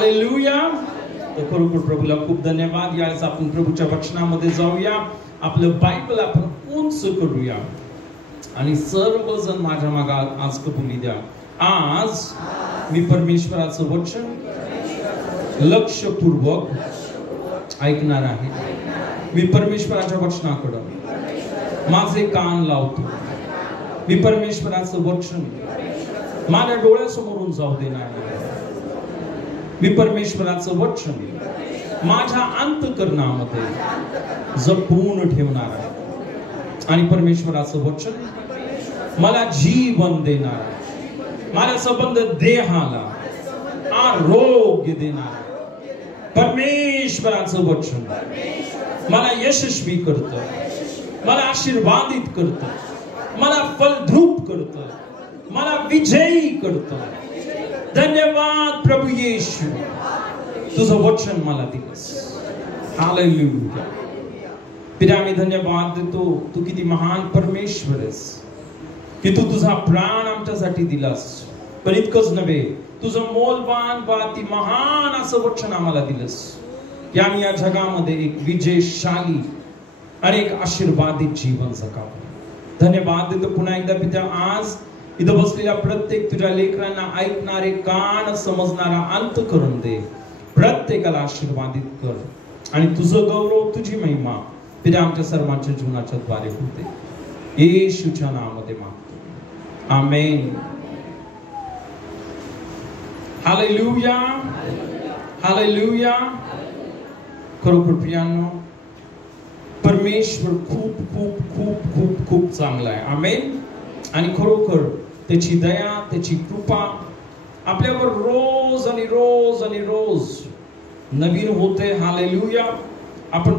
Hallelujah. तर खरोखर प्रभूला खूप धन्यवाद. यावेळेस आपण प्रभूच्या वचनामध्ये जाऊया. आपलं बायबल आपण उंच करूया आणि सर्वजण माझ्या मागे आज कबुली द्या. आज मी परमेश्वराचं वचन लक्षपूर्वक ऐकणार आहे. मी परमेश्वराच्या वचनाकडे माझे कान लावतो. मी परमेश्वराचं वचन माझ्या डोळ्यासमोरून जाऊ देणार नाही. मी परमेश्वराचं वचन माझ्या अंतःकरणामध्ये जपून ठेवणार आहे. आणि परमेश्वराचं वचन मला जीवन देणार आहे. माझ्या संबंध देहाला आरोग्य देणार आहे. परमेश्वराचं वचन मला यशस्वी करतं, मला आशीर्वादित करतं, मला फलद्रूप करतं, मला विजयी करतं. धन्यवाद प्रभू येशू, तुझं वचन मला दिलंस. हालेलुया. पिता, मी धन्यवाद देतो. तू किती महान परमेश्वर आहेस की तू तुझा प्राण आमच्यासाठी दिलास. पण इतकंच नव्हे, तुझं मोलवान वा ती महान असं वचन आम्हाला दिलंस की आम्ही या जगामध्ये एक विजयशाली आणि एक आशीर्वादित जीवन जगावं. धन्यवाद देतो पुन्हा एकदा पिता. आज इथं बसलेल्या प्रत्येक तुझ्या लेकरांना ऐकणारे कान, समजणारा अंतःकरण दे. प्रत्येकाला आशीर्वादित कर आणि तुझं गौरव, तुझी महिमा पिता आमच्या सर्वांच्या जीवनाच्या द्वारे होते. येशूच्या नावामध्ये मागतो. आमेन. हालेलुया. हालेलुया. खरोखर प्रियांनो, परमेश्वर खूप खूप खूप खूप खूप चांगला आहे. आमेन. आणि खरोखर त्याची दया, त्याची कृपा आपल्यावर रोज आणि रोज आणि रोज नवीन होते. हालेलुया. आपण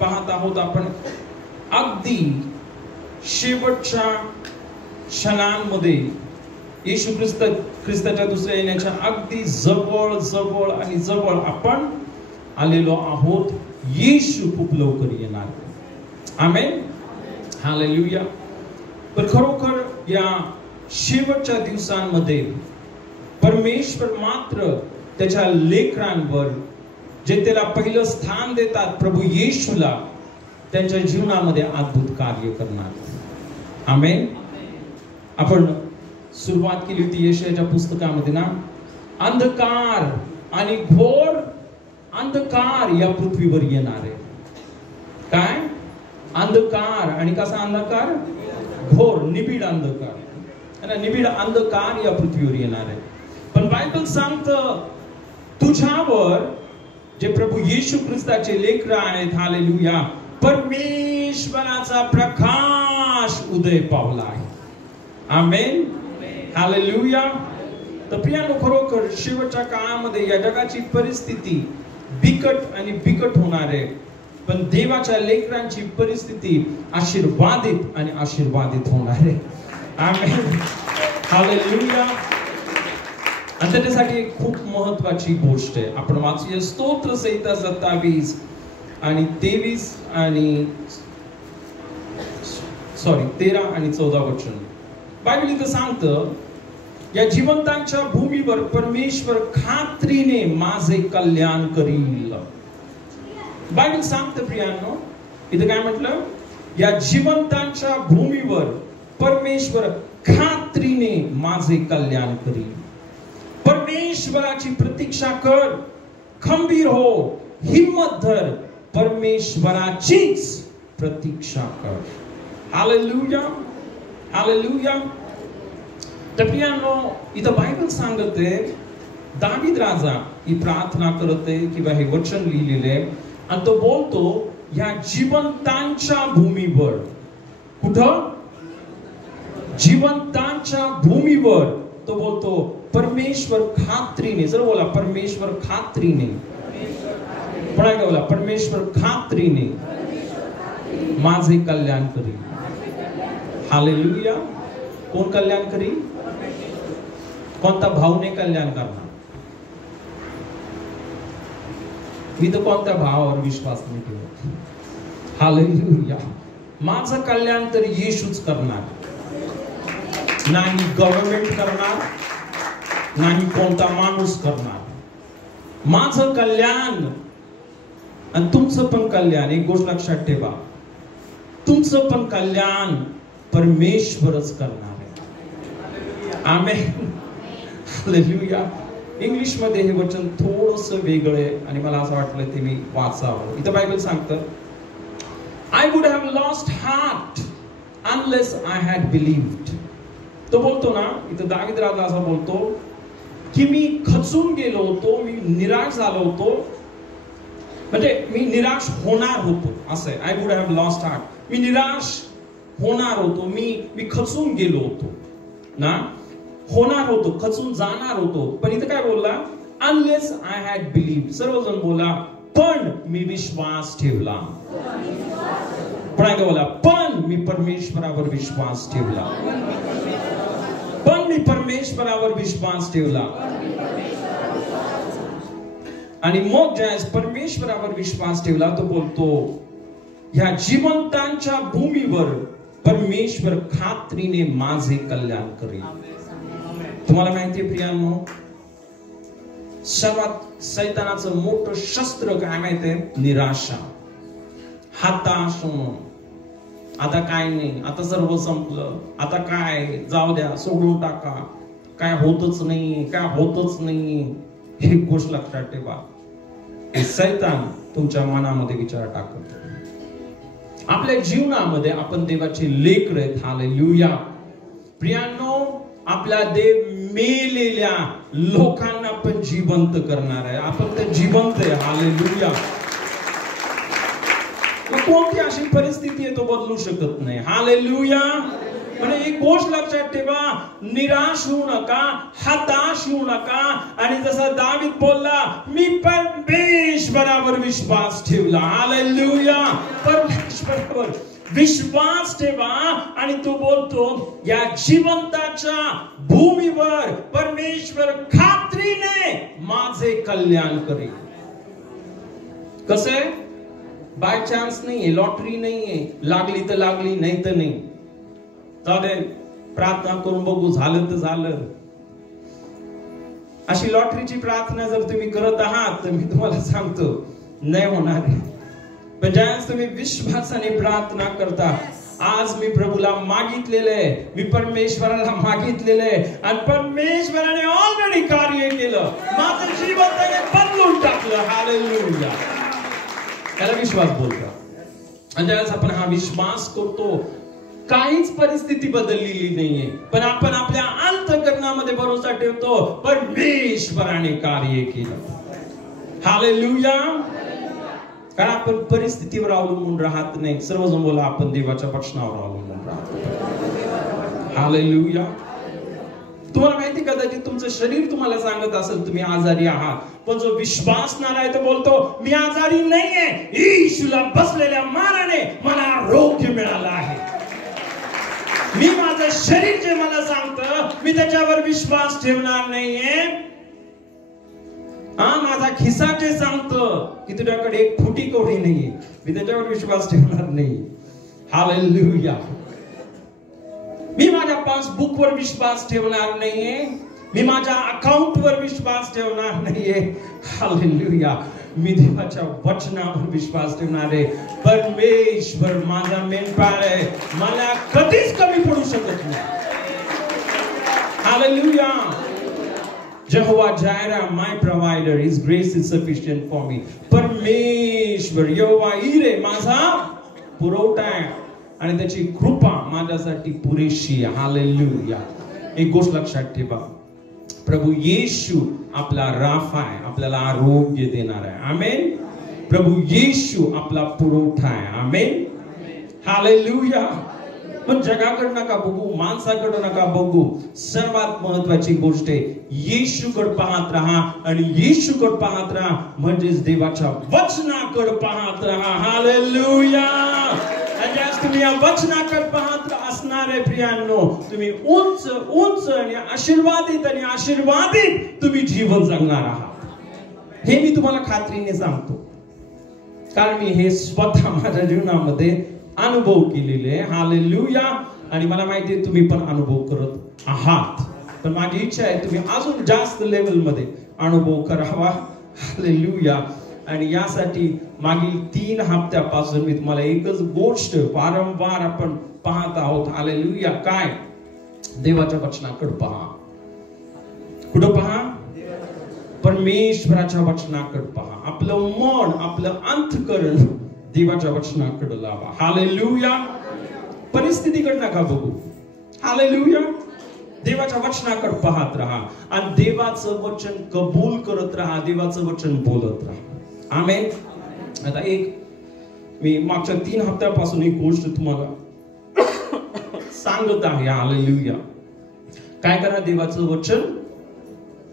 पाहत आहोत, आपण अगदी शेवटच्या क्षणांमध्ये येशू ख्रिस्ताच्या दुसऱ्या येण्याच्या अगदी जवळ जवळ आणि जवळ आपण आलेलो आहोत. येशू खूप लवकर येणार. आमेन. हालेलुया. पण खरोखर या शेवटच्या दिवसांमध्ये परमेश्वर मात्र त्याच्या लेकरांवर, जे त्याला पहिलं स्थान देतात, प्रभू येशूला, त्यांच्या जीवनामध्ये अद्भुत कार्य करणार. आमेन. आपण सुरुवात केली होती यशायाच्या पुस्तकामध्ये ना, अंधकार आणि घोर अंधकार या पृथ्वीवर येणार आहे. काय? अंधकार. आणि कसा अंधकार? घोर, निबिड अंधकार. निबिड अंधकार या पृथ्वीवर येणार आहे. पण बायबल सांगतं, तुझ्यावर जे प्रभू येशू ख्रिस्ताचे लेकर आहेत, हालेलुया, परमेश्वराचा प्रकाश उदय पावला आहे. आमेन. हालेलुया. तर प्रियांनो, खरोखर शेवटच्या काळामध्ये या जगाची परिस्थिती बिकट आणि बिकट होणार आहे. पण देवाच्या लेकरांची परिस्थिती आशीर्वादित आणि आशीर्वादित होणार आहे. आमेन. हालेलुया. आणि त्याच्यासाठी एक खूप महत्वाची गोष्ट आहे. आपण वाचूया स्तोत्र संहिता 27 आणि 23 आणि 13 आणि 14 वचन. बायबल इथं सांगतं, या जिवंतांच्या भूमीवर परमेश्वर खात्रीने माझे कल्याण करील. बायबल सांगतं प्रियांनो, इथं काय म्हटलं? या जिवंतांच्या भूमीवर परमेश्वर खात्रीने माझे कल्याण करील. परमेश्वराची प्रतीक्षा कर, खंबीर हो, हिम्मत धर, परमेश्वराचीच प्रतीक्षा कर. हालेलुया. हालेलुया. तर प्रियांनो, इथं बायबल सांगते, दावीद राजा ही प्रार्थना करते किंवा हे वचन लिहिलेले आहे आणि तो बोलतो, या जिवंतांच्या भूमीवर. कुठं? जिवंतांच्या भूमीवर तो बोलतो परमेश्वर खात्रीने. जर बोला परमेश्वर खात्रीने. पुन्हा एकदा बोला, परमेश्वर खात्रीने माझे कल्याण करील. हालेलुया. कोण कल्याण करील? कोणता भाऊने कल्याण करणार? मी तर कोणत्या भावावर विश्वास नाही ठेवत. हालेलुया. माझं कल्याण तर येशूच करणार, नाही गव्हर्नमेंट करणार, नाही कोणता माणूस करणार. माझं कल्याण आणि तुमचं पण कल्याण, एक गोष्ट लक्षात ठेवा, तुमचं पण कल्याण परमेश्वरच करणार आहे. आमेन. हालेलुया. इंग्लिश मध्ये हे वचन थोडस वेगळं आहे आणि मला असं वाटलं ते मी वाचावं. इथं बायबल सांगतं, I would have lost heart unless I had believed. तो बोलतो ना, इथं दावीद राजा असा बोलतो की मी खचून गेलो होतो, मी निराश झालो होतो, म्हणजे मी निराश होणार होतो, असं आहे. I would have lost heart. मी निराश होणार होतो, मी खचून गेलो होतो ना, होणार होतो, खचून जाणार होतो. पण इथं काय बोलला? Unless I had believed. सर्वजण बोला, पण मी विश्वास ठेवला. पुन्हा बोला, पण मी परमेश्वरावर विश्वास ठेवला. पण मी परमेश्वरावर विश्वास ठेवला. आणि मग ज्यावेळेस परमेश्वरावर विश्वास ठेवला तो बोलतो, ह्या जिवंतांच्या भूमीवर परमेश्वर खात्रीने माझे कल्याण करेल. तुम्हाला माहितीये प्रियांनो, सर्वात सैतानाचं मोठं शस्त्र काय माहितीये? निराशा, हताश होणं. आता काय नाही, आता सर्व संपलं, आता काय, जाऊ द्या, सोडून टाका, काय होतच नाही, काय होतच नाही. ही गोष्ट लक्षात ठेवा, हे सैतान तुमच्या मनामध्ये विचार टाकत. आपल्या जीवनामध्ये आपण देवाचे लेकरं आहेत. हालेलुया. प्रियांनो, आपला देव मेलेल्या लोकांना पण जिवंत करणार आहे. आपण तर जिवंत आहे. हालेलुया. कोणती अशी परिस्थिती आहे तो बदलू शकत नाही. हालेलुया. म्हणजे एक गोष्ट लक्षात ठेवा, निराश होऊ नका, हताश होऊ नका. आणि जसा दावीद बोलला, मी परमेश्वरावर विश्वास ठेवला. हालेलुया. परमेश्वरावर विश्वास ठेवा. आणि तो बोलतो, या जिवंताच्या भूमीवर परमेश्वर खात्रीने माझे कल्याण करेल. कसे? बाय चान्स नाहीये, लॉटरी नाहीये, लागली तर लागली, नाही तर नाही. चालेल, प्रार्थना करून बघू, झालं तर झालं. अशी लॉटरीची प्रार्थना जर तुम्ही करत आहात तर मी तुम्हाला सांगतो, नाही होणार. पण ज्यावेळेस तुम्ही विश्वासाने प्रार्थना करता, आज मी प्रभूला मागितलेलं आहे, मी परमेश्वराला मागितलेलं आहे, आणि परमेश्वराने ऑलरेडी कार्य केलं, माझं जीवन त्याने बदलून टाकलं. हालेलुया. त्याला विश्वास बोलतात. आणि ज्यावेळेस आपण हा विश्वास करतो, काहीच परिस्थिती बदललेली नाहीये, पण आपण आपल्या अंतःकरणामध्ये भरोसा ठेवतो, परमेश्वराने कार्य केलं. हालेलुया. कारण आपण परिस्थितीवर अवलंबून राहत नाही. सर्वजण बोला, आपण देवाच्या वचनावर अवलंबून राहतो. हालेलुया. तुम्हाला माहिती, कदाचित तुमचं शरीर तुम्हाला सांगत असेल तुम्ही आजारी आहात, पण जो विश्वासणारा आहे तो बोलतो, मी आजारी नाहीये, येशूला बसलेल्या माराने मला आरोग्य मिळालं आहे. मी माझं शरीर जे मला सांगतं, मी त्याच्यावर विश्वास ठेवणार नाहीये. माझा खिसा जे सांगतं की तुझ्याकडे एक फुटी कवडी नाहीये, मी त्याच्यावर विश्वास ठेवणार नाही. हालेलुया. मी माझ्या पासबुकवर विश्वास ठेवणार नाहीये, मी माझ्या अकाउंटवर विश्वास ठेवणार नाहीये. हालेलुया. मी देवाच्या वचनावर विश्वास ठेवणार आहे. परमेश्वर माझा मेंढपाळ आहे, मला कधीच कमी पडू शकत नाही. Hallelujah. Jehovah Jireh, my provider, His grace is sufficient for me. परमेश्वर यहोवा इरे माझा पुरवठा आहे आणि त्याची कृपा माझ्यासाठी पुरेशी आहे. हालेलुया. एक गोष्ट लक्षात ठेवा, प्रभू येशू आपला राफा आहे, आपल्याला आरोग्य देणार आहे. आमेन. प्रभू येशू आपला पुरवठा आहे. आमेन. हालेलुया. पण जगाकडे नका बघू, माणसाकडे नका बघू. सर्वात महत्वाची गोष्ट आहे, येशूकडे पाहत राहा. आणि येशूकडे पाहत राहा म्हणजेच देवाच्या वचनाकडे पाहत राहा. हालेलुया. ज्यास तुम्ही या वचनाकडे पाहत असणार आहे प्रियांनो, तुम्ही उंच उंच आणि आशीर्वादित तुम्ही जीवन जगणार आहात. हे मी तुम्हाला खात्रीने सांगतो, कारण मी हे स्वतः माझ्या जीवनामध्ये अनुभव केलेले. हालेलुया. आणि मला माहिती आहे तुम्ही पण अनुभव करत आहात. पण माझी इच्छा आहे तुम्ही अजून जास्त लेवल मध्ये अनुभव करावा. हालेलुया. आणि यासाठी मागील 3 हप्त्यापासून मी तुम्हाला एकच गोष्ट वारंवार आपण पाहत आहोत. हालेलुया. काय? देवाच्या वचनाकडे पहा. कुठं पहा? परमेश्वराच्या वचनाकडे पहा. आपलं मन, आपलं अंतःकरण देवाच्या वचनाकडे लावा. हालेलुया. परिस्थितीकडे नका बघू. हालेलुया. देवाच्या वचनाकडे पाहत राहा आणि देवाचं वचन कबूल करत राहा. देवाचं वचन बोलत राहा. आमेन. आता मी मागच्या 3 हप्त्यापासून एक गोष्ट तुम्हाला सांगत आहे. हालेलुया. काय करा? देवाचं वचन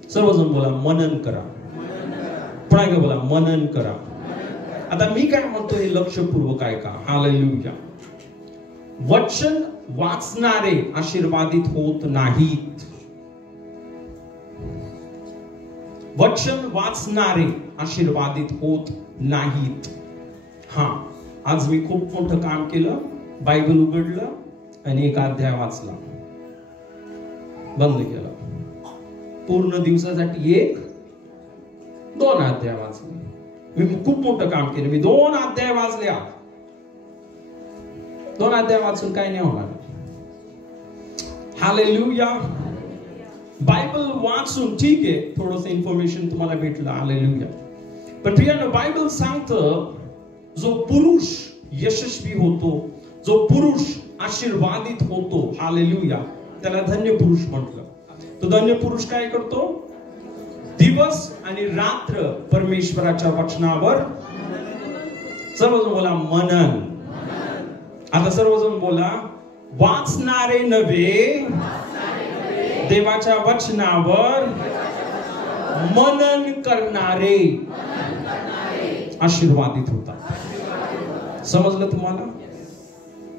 सर्वजण बोला, मनन करा. पुन्हा एकदा बोला, मनन करा. आता मी काय म्हणतो हे लक्षपूर्वक ऐका. हालेलुया. वचन वाचणारे आशीर्वादित होत नाहीत. वचन वाचणारे आशीर्वादित होत नाहीत. हा, आज मी खूप मोठं काम केलं. बायबल उघडलं आणि एक अध्याय वाचला, बंद केला. पूर्ण दिवसासाठी 1-2 अध्याय वाचले. मी खूप मोठं काम केलं. मी 2 अध्याय वाचल्या. 2 अध्याय वाचून काय नाही होणार. हालेलुया. बायबल वाचून ठीक आहे, थोडंसं इन्फॉर्मेशन तुम्हाला भेटलं. हालेलुया. पण प्रियानो, बायबल सांगतं जो पुरुष यशस्वी होतो, जो पुरुष आशीर्वादित होतो, हालेलुया, त्याला धन्य पुरुष म्हटलं. तो धन्य पुरुष काय करतो? दिवस आणि रात्र परमेश्वराच्या वचनावर, सर्वजण बोला, मनन. आता सर्वजण बोला, वाचणारे नव्हे, देवाच्या वचनावर मनन करणारे आशीर्वादित होतात. समजलं तुम्हाला?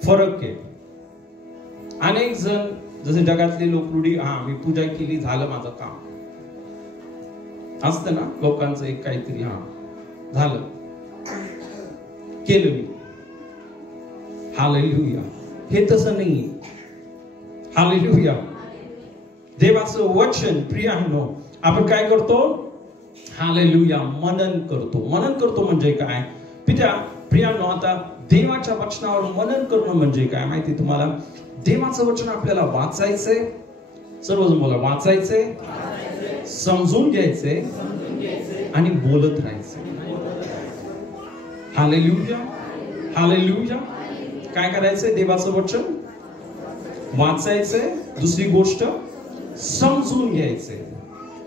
फरक आहे. अनेक जण जसे जगातले लोक रूढी, मी पूजा केली, झालं माझं काम, असतं ना लोकांचं एक काहीतरी, झालं, केलं मी. हालेलुया. हे तसं नाही. हालेलुया. देवाचं वचन प्रियांनो आपण काय करतो? हालेलुया, मनन करतो. मनन करतो म्हणजे काय? प्रियांनो, आता देवाच्या वचनावर मनन करणं म्हणजे काय माहिती तुम्हाला? देवाचं वचन आपल्याला वाचायचंय. सर्वजण बोला, वाचायचंय, समजून घ्यायचंय आणि बोलत राहायचंय. हालेलुया. हालेलुया. काय करायचंय? देवाचं वचन वाचायचंय. दुसरी गोष्ट समजून घ्यायचंय.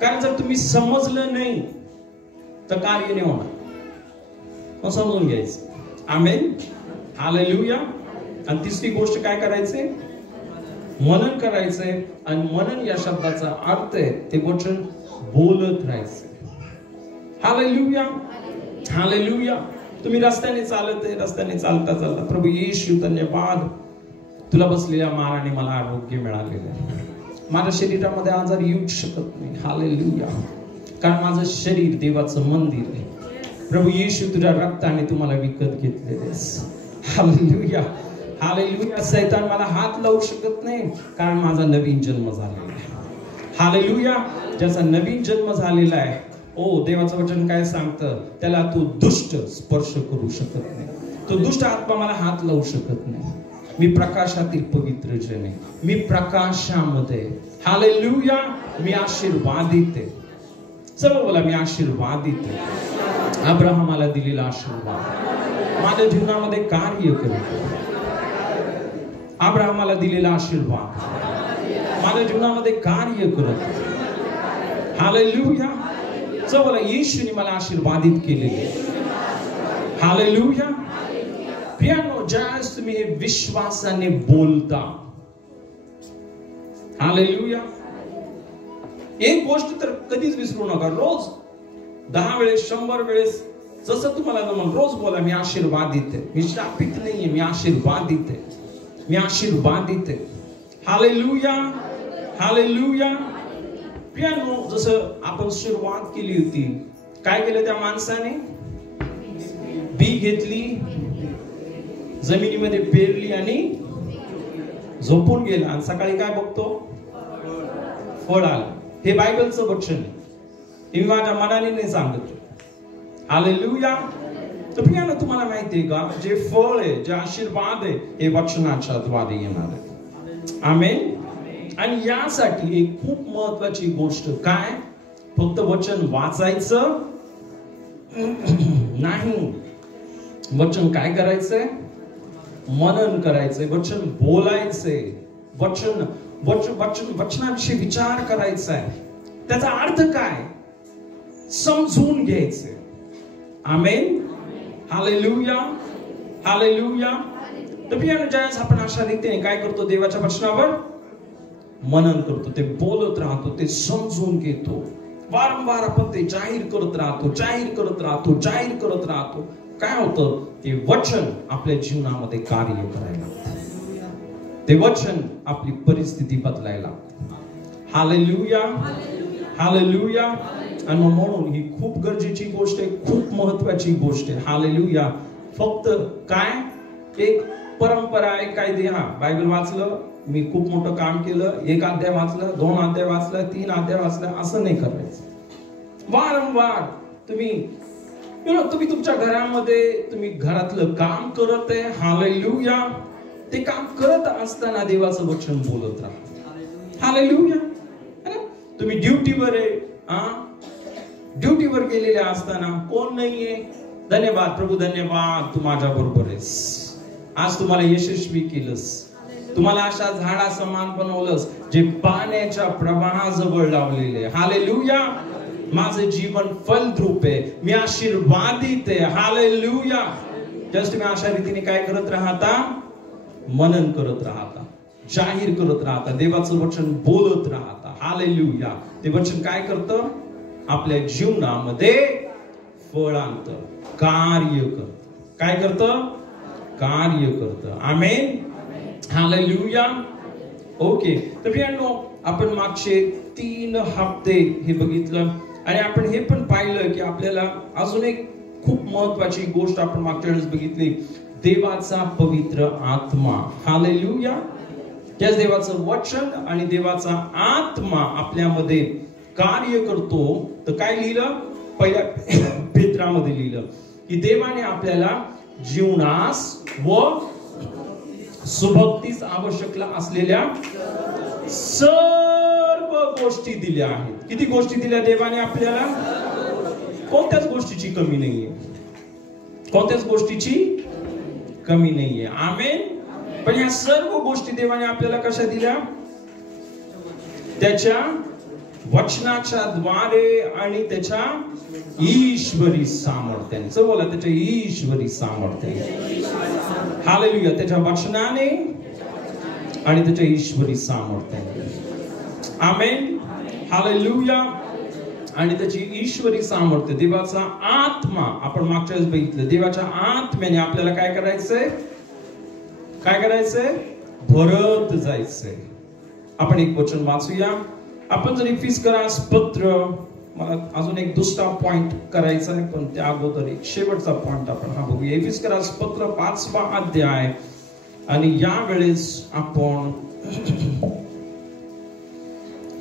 कारण जर तुम्ही समजलं नाही तर कार्य नाही होणार. मग समजून घ्यायचं. आमेन. हालेलुया. आणि तिसरी गोष्ट काय करायचंय? मनन करायचंय. आणि मनन या शब्दाचा अर्थ आहे ते वचन बोलत राहायचंय. हालेलुया. हालेलुया. तुम्ही रस्त्याने चालत आहे, रस्त्याने चालता चालता, प्रभू येशू धन्यवाद, तुला बसलेल्या माराने मला आरोग्य मिळालेलं आहे. माझ्या शरीरामध्ये आजार येऊ शकत नाही. हालेलुया. कारण माझं शरीर देवाचं मंदिर आहे. प्रभू येशू तुझ्या रक्ताने तुम्हाला विकत घेतलेलेस. हालेलुया. हालेलुया. सैतान मला हात लावू शकत नाही कारण माझा नवीन जन्म झालेला आहे. हालेलुया. ज्याचा नवीन जन्म झालेला आहे, देवाचं वचन काय सांगतं? त्याला तो दुष्ट स्पर्श करू शकत नाही. तो दुष्ट आत्मा मला हात लावू शकत नाही. मी प्रकाशातील पवित्र जन आहे. मी प्रकाशामध्ये. हालेलुया. मी आशीर्वादित आहे. सर्व बोला, मी आशीर्वादित आहे. अब्राहमाला दिलेला आशीर्वाद माझ्या जीवनामध्ये कार्य करतो. अब्राहमाला दिलेला आशीर्वाद माझ्या जीवनामध्ये कार्य करतो. हालेलुया. सर्व बोला, येशूने मला आशीर्वादित केलेले. हालेलुया. प्रियांनो, ज्यावेळेस तुम्ही हे विश्वासाने बोलता, हालेलुया, एक गोष्ट तर कधीच विसरू नका. रोज 10 वेळेस 100 वेळेस जसं तुम्हाला जमलं रोज बोला, मी आशीर्वादित आहे. मी शापित नाहीये, मी आशीर्वादित आहे. मी आशीर्वादित आहे. हालेलुया. हालेलुया. प्रियांनो, जसं आपण सुरुवात केली होती, काय केलं त्या माणसाने? बी घेतली, जमिनीमध्ये पेरली आणि झोपून गेला. आणि सकाळी काय बघतो? फळ आलं. हे बायबलचं वचन आहे. हे माझ्या मनाने नाही सांगत. हालेलुया. तर प्रियानो, तुम्हाला माहिती आहे का, जे फळ आहे, जे आशीर्वाद आहे, हे वचनाच्या द्वारे येणार आहे. आमेन. आणि यासाठी एक खूप महत्वाची गोष्ट काय, फक्त वचन वाचायचं नाही, वचन काय करायचंय, मनन करायचंय, वचन बोलायचंय, वचनाविषयी विचार करायचा आहे, त्याचा अर्थ काय समजून घ्यायचे. आमेन. हालेलुया. हालेलुया. तर ज्यावेळेस आपण अशा रीतीने काय करतो, देवाच्या वचनावर मनन करतो, ते बोलत राहतो, ते समजून घेतो, वारंवार आपण ते जाहीर करत राहतो, जाहीर करत राहतो, जाहीर करत राहतो, काय होतं, ते वचन आपल्या जीवनामध्ये कार्य करायला, ते वचन आपली परिस्थिती बदलायला. हालेलुया. हालेलुया. आणि म्हणून ही खूप गरजेची गोष्ट आहे, खूप महत्वाची गोष्ट आहे. हालेलुया. फक्त काय, एक परंपरा आहे, काय दे, हा बायबल वाचलं, मी खूप मोठं काम केलं, 1 अध्याय वाचला, 2 अध्याय वाचला, 3 अध्याय वाचला, असं नाही करायचं. वारंवार तुम्ही तुम्ही तुमच्या घरामध्ये तुम्ही घरातलं काम करत आहे. हालेलुया. ते काम करत असताना देवाचं वचन बोलत राहा. हालेलुया. तुम्ही ड्युटीवर आहे, ड्युटीवर गेलेले असताना कोण नाहीये, धन्यवाद प्रभू, धन्यवाद तू माझ्या बरोबर आहेस, आज तुम्हाला यशस्वी केलंस, तुम्हाला अशा झाडा समान बनवलंस जे पाण्याच्या प्रवाहाजवळ लावलेले. हालेलुया. माझं जीवन फलद्रूप आहे, मी आशीर्वादित आहे. हालेलुया. जस्ट तुम्ही अशा रीतीने काय करत राहता, मनन करत राहता, जाहीर करत राहता, देवाचं वचन बोलत राहता. हालेलुया. ते वचन काय करतं, आपल्या जीवनामध्ये फळ आणतं, कार्य करतं. काय करतं, कार्य करतं. आमेन. हालेलुया. ओके. तर प्रियांनो, आपण मागचे 3 हप्ते हे बघितलं आणि आपण हे पण पाहिलं की आपल्याला अजून एक खूप महत्वाची गोष्ट आपण मागच्या वेळेस बघितली, देवाचा पवित्र आत्मा. हालेलुया. त्या देवाचं वचन आणि देवाचा आत्मा आपल्यामध्ये कार्य करतो. तर काय लिहिलं, पहिल्या पेत्रामध्ये लिहिलं की देवाने आपल्याला जीवनास व सुभक्तीस आवश्यक असलेल्या सर्व गोष्टी दिल्या आहेत. किती गोष्टी दिल्या देवाने आपल्याला, कोणत्याच गोष्टीची कमी नाहीये, कोणत्याच गोष्टीची कमी नाहीये. आमेन. पण या सर्व गोष्टी देवाने आपल्याला कशा दिल्या, त्याच्या वचनाच्या द्वारे आणि त्याच्या ईश्वरी सामर्थ्याने. चल बोला, त्याच्या ईश्वरी सामर्थ्याने. हालेलुया. त्याच्या वचनाने आणि त्याच्या ईश्वरी सामर्थ्याने. आमेन. हालेलुया. आणि त्याची ईश्वरी सामर्थ्य, देवाचा आत्मा. आपण मागच्या वेळेस बघितलं, देवाच्या आत्म्याने आपल्याला काय करायचंय, काय करायचंय, भरत जायचंय. आपण एक वचन वाचूया. आपण जर इफिस्करास पत्र, मला अजून एक दुसरा पॉइंट करायचा आहे, पण त्या अगोदर एक शेवटचा पॉइंट आपण हा बघूया. इफिस्करास पत्र 5वा अध्याय आणि यावेळेस आपण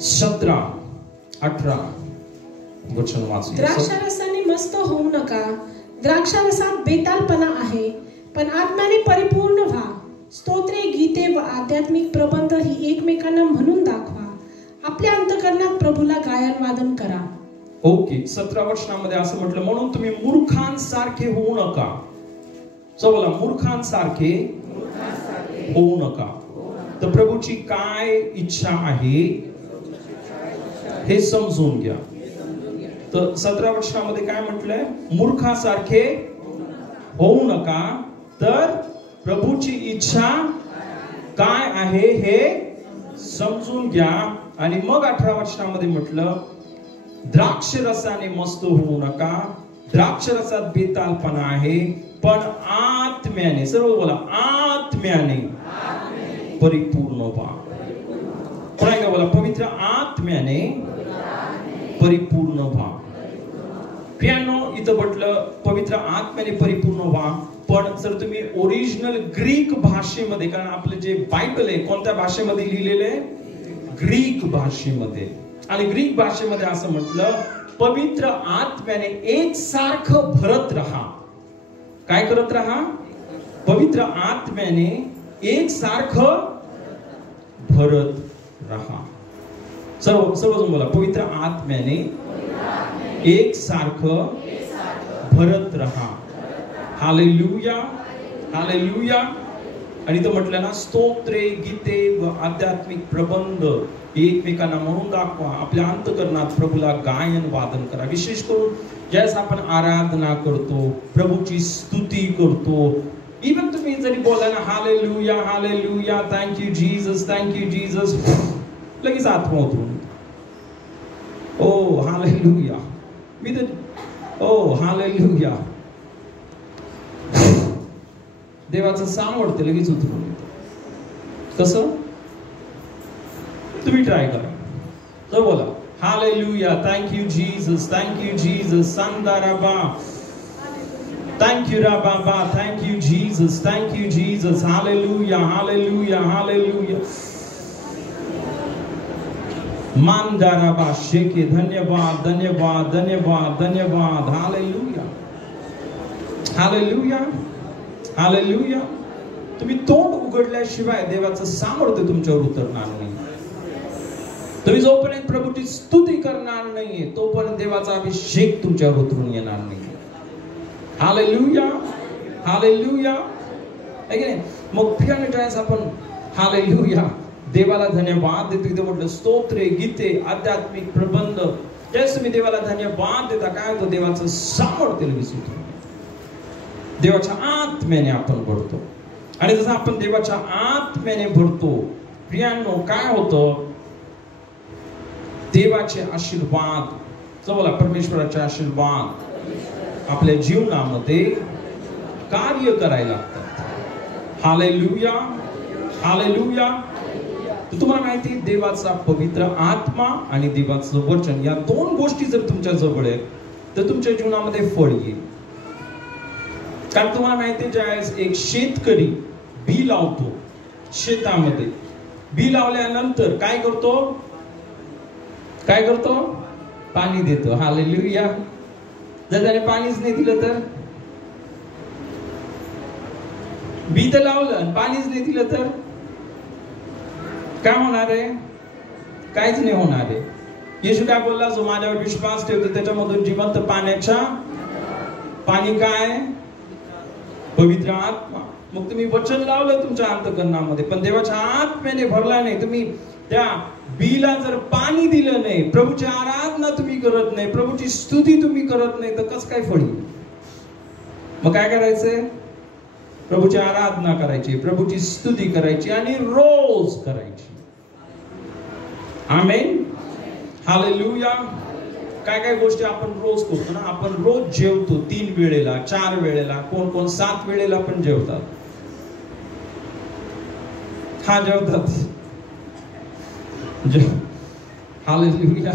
17-18 वचन वाचूया. द्राक्षारसाने मस्त होऊ नका, द्राक्षारसात बेतालपणा आहे, पण आत्म्याने परिपूर्ण व्हा. स्तोत्रे, गीते व आध्यात्मिक प्रबंध ही एकमेकांना म्हणून दाखवा. आपल्या अंतःकरणात प्रभूला गायन वादन करा. ओके. 17 वचनामध्ये असं म्हटलं, म्हणून तुम्ही मूर्खांसारखे होऊ नका. बोला, मूर्खांसारखे होऊ नका. तर प्रभूची काय इच्छा आहे हे समजून घ्या. तर 17 वचनामध्ये काय म्हटलंय, मूर्खासारखे होऊ नका, तर प्रभूची इच्छा काय आहे हे समजून घ्या. आणि मग 18 वचनामध्ये म्हटलं, द्राक्षरसाने मस्त होऊ नका, द्राक्षरसात बेतालपणा आहे, पण आत्म्याने, सर्व बोला, आत्म्याने परिपूर्ण व्हा. पुन्हा बोला, पवित्र आत्म्याने परिपूर्ण व्हा. प्रियांनो, इथं म्हटलं पवित्र आत्म्याने परिपूर्ण व्हा. पण जर तुम्ही ओरिजिनल ग्रीक भाषेमध्ये, कारण आपलं जे बायबल आहे कोणत्या भाषेमध्ये लिहिलेलं आहे, ग्रीक भाषेमध्ये. आणि ग्रीक भाषेमध्ये असं म्हटलं पवित्र आत्म्याने एकसारखं भरत राहा. काय करत राहा? पवित्र आत्म्याने एकसारखं भरत राहा. सर्वजण बोला, पवित्र आत्म्याने एकसारखं भरत राहा. Hallelujah, hallelujah. आणि तो म्हटलं ना, स्तोत्रे, गीते व आध्यात्मिक प्रबंध एकमेकांना म्हणून दाखवा. आपल्या अंतकरणात प्रभूला गायन वादन करा. विशेष करून ज्यावेळेस आपण आराधना करतो, प्रभूची स्तुती करतो, इवन तुम्ही जरी बोला ना, hallelujah, hallelujah, thank you Jesus, thank you Jesus, लगेच आत्मा उतरून, ओ हालेलुया, मी तर ओ हालेलुया, देवाचं सामर्थ्य लगेच उतरून येतं. कसं? तुम्ही ट्राय करा. तर बोला, hallelujah, thank you Jesus, thank you Jesus, संदाराबा, थँक्यू राबाबा, thank you Jesus, thank you Jesus, hallelujah, hallelujah, hallelujah, मानदाराबा शेके, धन्यवाद, धन्यवाद, धन्यवाद, धन्यवाद, हालेलुया, हालेलुया, हालेलुया. तुम्ही तोंड उघडल्याशिवाय देवाचं सामर्थ्य तुमच्यावर उतरणार नाही. तुम्ही जोपर्यंत प्रभूची स्तुती करणार नाहीये, तोपर्यंत देवाचा अभिषेक तुमच्यावर उतरून येणार नाही. Hallelujah, hallelujah. मग फिरायला आपण हालेलुया, देवाला धन्यवाद देतो. इथे म्हटलं स्तोत्रे, गीते, आध्यात्मिक प्रबंध, त्याच तुम्ही देवाला धन्यवाद देता, काय होतं? देवाचं सामर्थ्य विसरतो. देवाच्या आत्म्याने आपण भरतो. आणि जसं आपण देवाच्या आत्म्याने भरतो, प्रियांनो, काय होतं? देवाचे आशीर्वाद, बोला, परमेश्वराचे आशीर्वाद आपल्या जीवनामध्ये कार्य करायला लागतात. Hallelujah, hallelujah. तुम्हाला माहिती आहे, देवाचा पवित्र आत्मा आणि देवाचं वचन, या दोन गोष्टी जर तुमच्या जवळ आहेत, तर तुमच्या जीवनामध्ये फळ येईल. कारण तुम्हाला माहिती आहे, ज्यावेळेस एक शेतकरी बी लावतो शेतामध्ये, बी लावल्यानंतर काय करतो? काय करतो? पाणी देतो. हालेलुया. जर त्याने पाणीच नाही दिलं तर? बी तर लावलं आणि पाणीच नाही दिलं तर काय होणार आहे? काहीच नाही होणार आहे. येशू काय बोलला? जो माझ्यावर विश्वास ठेवतो त्याच्यामधून जिवंत पाण्याच्या, पाणी काय? पवित्र आत्मा. मग तुम्ही वचन लावलं तुमच्या अंतःकरणामध्ये, पण देवाच्या आत्म्याने भरला नाही, तुम्ही त्या बीला जर पाणी दिलं नाही, प्रभूची आराधना तुम्ही करत नाही, प्रभूची स्तुती तुम्ही करत नाही, तर कसं काय फळ येईल? मग काय करायचंय? प्रभूची आराधना करायची, प्रभूची स्तुती करायची आणि रोज करायची. आमेन, हालेलुया. काय काय गोष्टी आपण रोज करतो ना. आपण रोज जेवतो 3 वेळेला, 4 वेळेला, कोण कोण 7 वेळेला पण जेवतात. हा, जेवतात. हालेलुया.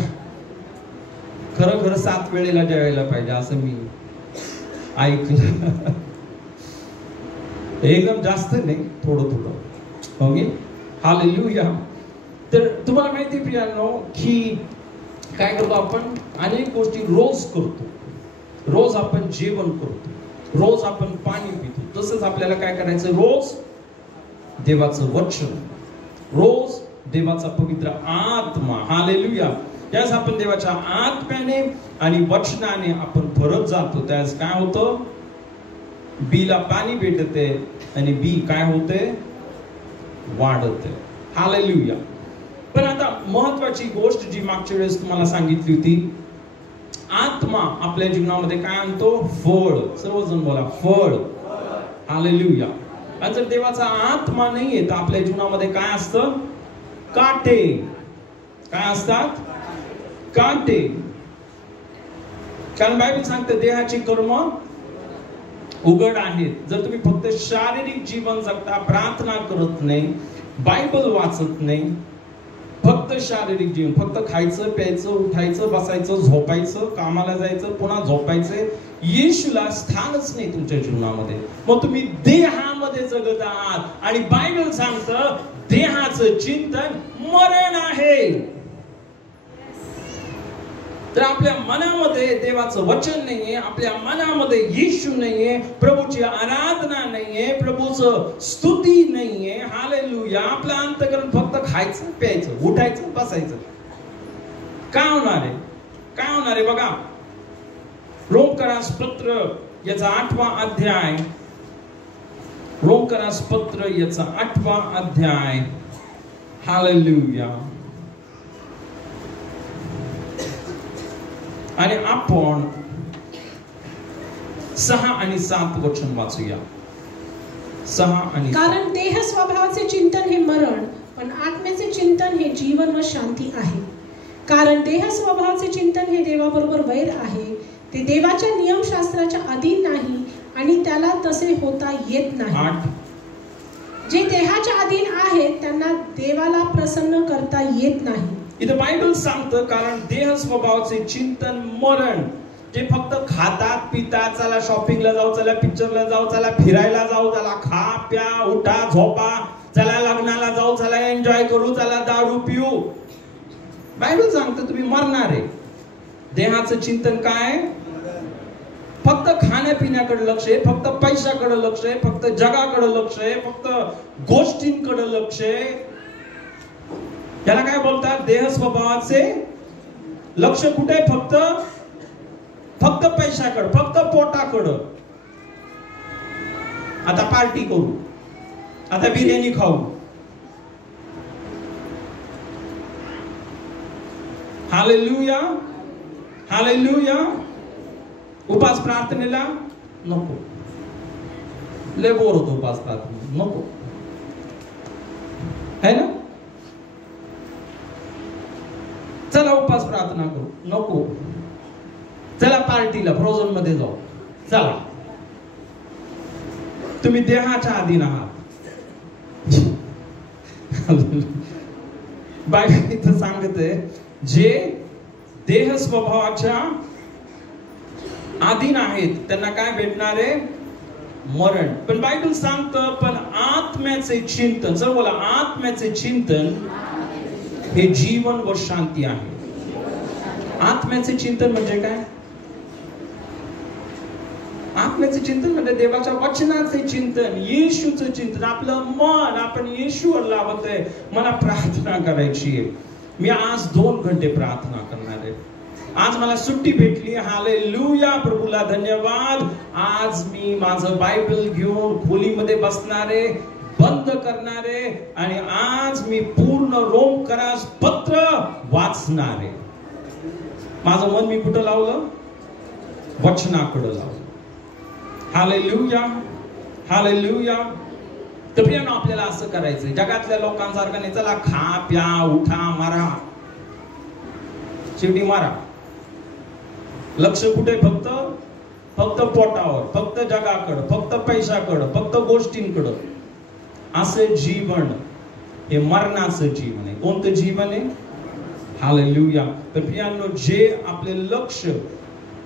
खरं खरं 7 वेळेला जेवायला पाहिजे असं मी ऐकलं. एकदम जास्त नाही, थोडं थोडं. Okay, hallelujah. तर तुम्हाला माहिती आहे प्रियांनो, की काय करतो आपण? अनेक गोष्टी रोज करतो. रोज आपण जेवण करतो, रोज आपण पाणी पितो. तसंच आपल्याला काय करायचं? रोज देवाचं वचन, रोज देवाचा पवित्र आत्मा. हालेलुया. त्यास आपण देवाच्या आत्म्याने आणि वचनाने आपण भरत जातो. त्यास काय होतं? बीला पाणी भेटते आणि बी काय होते? वाढते. हालेलुया. पण आता महत्वाची गोष्ट जी मागच्या वेळेस तुम्हाला सांगितली होती, आत्मा आपल्या जीवनामध्ये काय आणतो? फळ. सर्वजण बोला, फळ. हालेलुया. आणि जर देवाचा आत्मा नाहीये तर आपल्या जीवनामध्ये काय असतं? काटे. काय असतात? काटे. कारण बायबल सांगते देहाची कर्म उघड आहेत. जर तुम्ही फक्त शारीरिक जीवन जगता, प्रार्थना करत नाही, बायबल वाचत नाही, फक्त शारीरिक जीवन, फक्त खायचं, प्यायचं, उठायचं, बसायचं, झोपायचं, कामाला जायचं, पुन्हा झोपायचं, येशूला स्थानच नाही तुमच्या जीवनामध्ये, मग तुम्ही देहामध्ये जगत आहात. आणि बायबल सांगतं देहाचं चिंतन मरण आहे. तर आपल्या मनामध्ये देवाचं वचन नाहीये, आपल्या मनामध्ये येशू नाहीये, प्रभूची आराधना नाहीये, प्रभूचं स्तुती नाहीये. हालेलुया. आपलं अंतःकरण फक्त खायचं प्यायचं उठायचं बसायचं. काय होणार आहे? काय होणार आहे बघा. रोमकरास पत्र याचा 8वा अध्याय, रोमकरास पत्र याचा 8वा अध्याय. हालेलुया. आणि आपण 6 आणि 7 वचन वाचूया. 6 आणि 7. कारण देह स्वभावाचे चिंतन हे मरण, पण आत्म्याचे चिंतन हे जीवन व शांती आहे. कारण देह स्वभावाचे चिंतन हे देवाबरोबर वैर आहे. ते देवाच्या नियमशास्त्राच्या अधीन नाही आणि त्याला तसे होता येत नाही. 8. जे देहाच्या अधीन आहेत त्यांना देवाला प्रसन्न करता येत नाही. इथं बायबल सांगतं कारण देह स्वभावाचे चिंतन मरण. जे फक्त खातात पितात, चला शॉपिंगला जाऊ, चला पिक्चरला जाऊ, चला फिरायला जाऊ, चला खा प्या उठा झोपा, चला लग्नाला जाऊ, चला एन्जॉय करू, चला दारू पिऊ. बायबल सांगतं तुम्ही मरणार आहे. देहाचं चिंतन काय? फक्त खाण्यापिण्याकडे लक्ष आहे, फक्त पैशाकडे लक्ष आहे, फक्त जगाकडे लक्ष आहे, फक्त गोष्टींकडे लक्ष आहे. याला काय बोलतात? देह स्वभावाचे लक्ष कुठे? फक्त पैशाकडे, फक्त पोटाकडे. आता पार्टी करू, आता बिर्याणी खाऊ. हालेलुया. हालेलुया. उपास प्रार्थनेला नको, लय बोर होतो उपास प्रार्थना, नको है ना. चला उपास प्रार्थना करू, नको. चला पार्टीला फ्रोझन मध्ये जाऊ, चला. तुम्ही देहाच्या अधीन आहात. बायबल इथं सांगते जे देह स्वभावाच्या अधीन आहेत त्यांना काय भेटणार आहे? मरण. पण बायबल सांगतं पण आत्म्याचे चिंतन, जर बोला आत्म्याचे चिंतन हे जीवन व शांती आहे. आत्म्याचे चिंतन म्हणजे काय? आत्म्याचे चिंतन म्हणजे देवाच्या वचनाचे चिंतन, येशूचं चिंतन. आपलं मन आपण येशूवर लावतोय. मला प्रार्थना करायची आहे. मी आज 2 घंटे प्रार्थना करणार आहे. आज मला सुट्टी भेटली. हालेलुया. प्रभूला धन्यवाद. आज मी माझं बायबल घेऊन खोलीमध्ये बसणारे, बंद करणारे आणि आज मी पूर्ण रोमकरास पत्र वाचणारे. माझं मन मी कुठं लावलं? वचनाकडे लावलं. हालेलुया. हालेलुया. तर प्रियानो आपल्याला असं करायचंय. जगातल्या लोकांसारखं नाही चला खा प्या उठा मारा, शेवटी मारा. लक्ष कुठे? फक्त पोटावर, फक्त जगाकडं, फक्त पैशाकडं, फक्त गोष्टींकडं. असं जीवन हे मरणाचं जीवन आहे. कोणतं जीवन आहे? हालेलुया. तर प्रियानो जे आपले लक्ष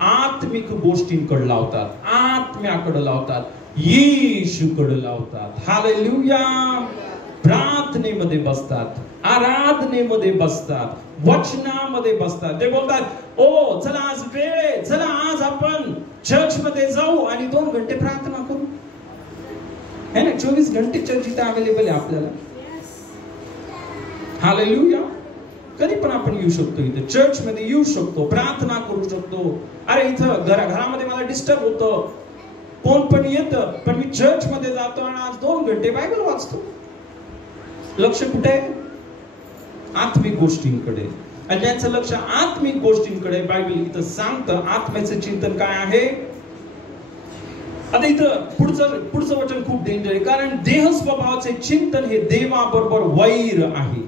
आत्मिक गोष्टींकडे लावतात, आत्म्याकडे लावतात, येशूकडे लावतात. हालेलुया. प्रार्थनेमध्ये बसतात, आराधनेमध्ये बसतात, वचनामध्ये बसतात. ते बोलतात ओ चला आज वेळ, चला आज आपण चर्च मध्ये जाऊ आणि 2 घंटे प्रार्थना करू. है ना. 24 घंटे चर्च इथे अवेलेबल आहे आपल्याला. हालेलुया. कधी पण आपण येऊ शकतो. इथे चर्च मध्ये येऊ शकतो, प्रार्थना करू शकतो. अरे इथं घरामध्ये मला डिस्टर्ब होतं, कोण पण येतं, पण मी चर्च मध्ये जातो आणि आज 2 घंटे बायबल वाचतो. लक्ष कुठे आहे? आत्मिक गोष्टींकडे. आणि ज्यांचं लक्ष आत्मिक गोष्टींकडे, बायबल इथं सांगतं आत्म्याचं चिंतन काय आहे. आता इथं पुढचं वचन खूप डेंजर आहे. कारण देह स्वभावाचे चिंतन हे देवाबरोबर वैर आहे.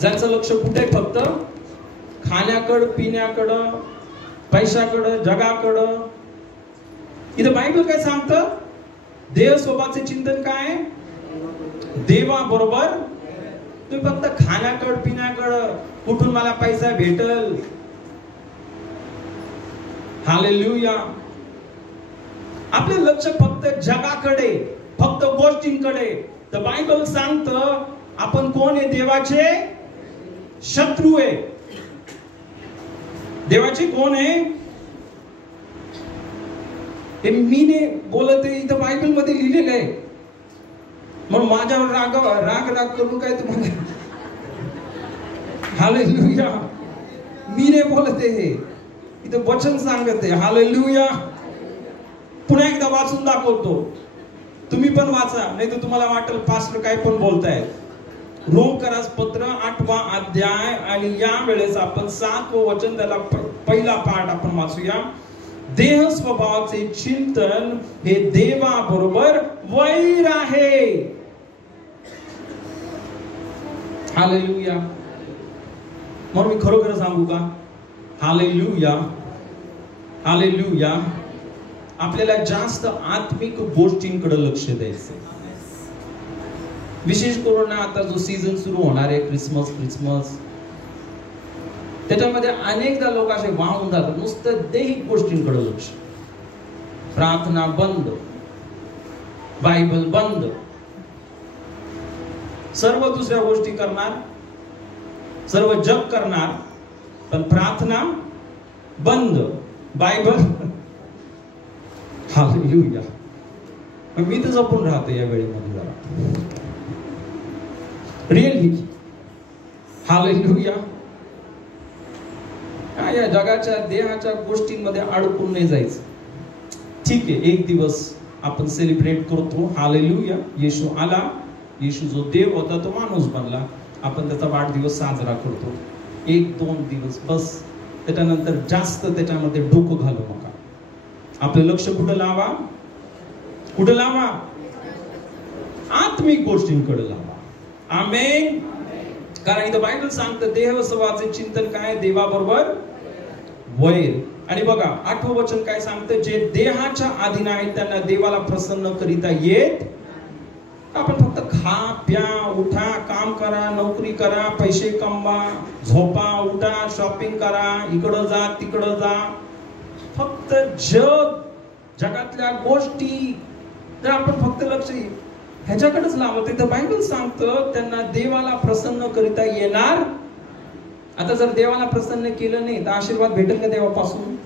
ज्यांचं लक्ष कुठे? फक्त खाण्याकडं, पिण्याकडं, पैशाकडं, जगाकडं. इथं बायबल काय सांगतं? देह स्वभावाचे चिंतन काय? देवाबरोबर. तुम्ही फक्त खाण्याकडं पिण्याकडं, कुठून मला पैसा भेटल. हालेलुया. आपलं लक्ष फक्त जगाकडे, फक्त गोष्टींकडे. तर बायबल सांगतं आपण कोण आहे? देवाचे शत्रू आहे. देवाचे कोण आहे? हे मीने बोलत आहे, इथं बायबल मध्ये लिहिलेलं आहे. म्हणून माझ्यावर राग करून काय तुम्हाला? हालेलुया. मीने बोलत आहे, इथं वचन सांगत आहे. हालेलुया. पुन्हा एकदा वाचून दाखवतो, तुम्ही पण वाचा, नाही तर तुम्हाला वाटेल पास्टर काय पण बोलतायत. रोमकरास पत्र 8वा अध्याय आणि या वेळेस आपण 7वं वचन, त्याला पहिला पाठ आपण वाचूया. देह स्वभावाचे चिंतन हे देवाबरोबर वैर आहे. हालेलुया. म्हणून मी खरोखर सांगू का? हालेलुया. हालेलुया. आपल्याला जास्त आत्मिक गोष्टींकडे लक्ष द्यायचं. विशेष करून आता जो सीझन सुरू होणार आहे, क्रिसमस, त्याच्यामध्ये अनेकदा लोक असे वाहून जातात, नुसतं दैहिक गोष्टींकडे लक्ष. प्रार्थना बंद, बायबल बंद, सर्व दुसऱ्या गोष्टी करणार, सर्व जग करणार, पण प्रार्थना बंद, बायबल. हालेलुया. मी तर जपून राहतो या वेळेमध्ये जरा, रिअली. हालेलुया. या जगाच्या देहाच्या गोष्टींमध्ये अडकून नाही जायचं. ठीक आहे, एक दिवस आपण सेलिब्रेट करतो. हालेलुया. येशू आला, येशू जो देव होता तो माणूस बनला, आपण त्याचा वाढदिवस साजरा करतो. 1-2 दिवस बस. त्याच्यानंतर जास्त त्याच्यामध्ये डोकं घालू नका. आपलं लक्ष कुठं लावा? कुठं लावा? आत्मिक गोष्टींकडे लावा. आमेन. कारण इथं बायबल सांगतं देह स्वभावाचे चिंतन काय? देवाबरोबर वैर. आणि बघा 8वं वचन काय सांगतं? जे देहाच्या अधीन आहेत त्यांना देवाला प्रसन्न करिता येत. आपण फक्त खा प्या, उठा, काम करा, नोकरी करा, पैसे कमवा, झोपा, उठा, शॉपिंग करा, इकडं जा तिकडं जा, फक्त जगातल्या गोष्टी जर आपण फक्त लक्ष ह्याच्याकडेच लावलं, तर बायबल सांगतं त्यांना देवाला प्रसन्न करिता येणार. आता जर देवाला प्रसन्न केलं नाही तर आशीर्वाद भेटेल का देवापासून?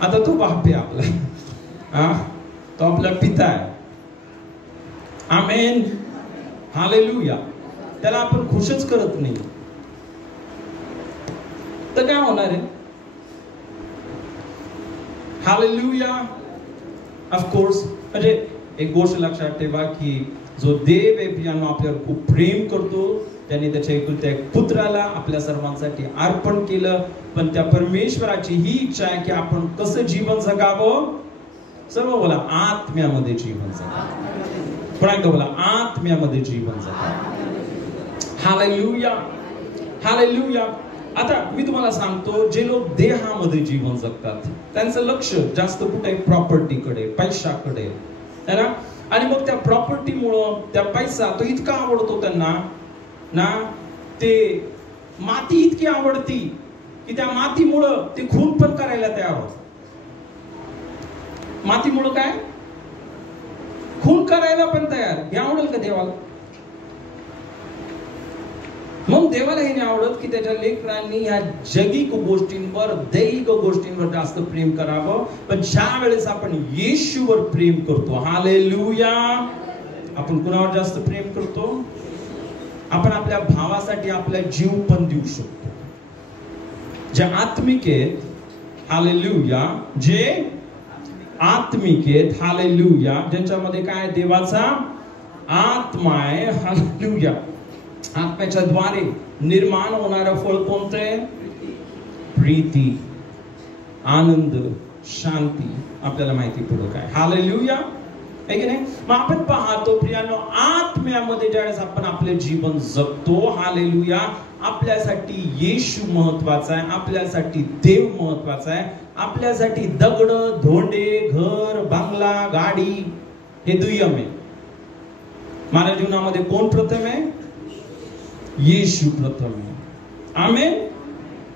आता तो बाप आहे आपला, तो आपला पिता आहे. आमेन. हालेलुया. त्याला आपण खुशच करत नाही तर काय होणार आहे? हालेलुया. ऑफकोर्स. म्हणजे एक गोष्ट लक्षात ठेवा की जो देव आहे प्रियानो आपल्यावर खूप प्रेम करतो. त्याने त्याच्या एकुलत्या एक पुत्राला आपल्या सर्वांसाठी अर्पण केलं. पण त्या परमेश्वराची ही इच्छा आहे की आपण कसं जीवन जगावं? सर्व बोला, आत्म्यामध्ये जीवन जगावं. पुन्हा एकदा बोला, आत्म्यामध्ये जीवन जगावं. हालेलुया. हालेलुया. आता मी तुम्हाला सांगतो, जे लोक देहामध्ये जीवन जगतात त्यांचं लक्ष जास्त कुठे आहे? प्रॉपर्टीकडे, पैशाकडे, है ना? आणि मग त्या प्रॉपर्टीमुळं त्या पैसा तो इतका आवडतो त्यांना ना, ते माती इतकी आवडती की त्या मातीमुळं ते खून पण करायला तयार होतात. मातीमुळं काय? खून करायला पण तयार. हे आवडेल का देवाला? मग देवाला हे नाही आवडत की त्याच्या लेकरांनी ह्या जगिक गोष्टींवर, दैहिक गोष्टींवर जास्त प्रेम करावं. पण ज्या वेळेस आपण येशूवर प्रेम करतो, हालेलुया, आपण कुणावर जास्त प्रेम करतो? आपण आपल्या भावासाठी आपला जीव पण देऊ शकतो. जे आत्मिक आहेत, हालेलुया, जे आत्मिक आहेत, हालेलुया, ज्यांच्यामध्ये काय? देवाचा आत्मा आहे. हालेलुया. आत्म्याच्या द्वारे निर्माण होणारं फळ कोणतं आहे? प्रीती, आनंद, शांती. आपल्याला माहिती पुढं काय? हालेलुया. आहे की नाही? मग आपण पाहतो प्रियानो, आत्म्यामध्ये ज्यावेळेस आपण आपले जीवन जगतो, हालेलुया, आपल्यासाठी येशू महत्वाचा आहे, आपल्यासाठी देव महत्वाचा आहे. आपल्यासाठी दगड, धोंडे, घर, बंगला, गाडी हे दुय्यम आहे. माझ्या जीवनामध्ये कोण प्रथम आहे? येशू प्रथम आहे. आमेन.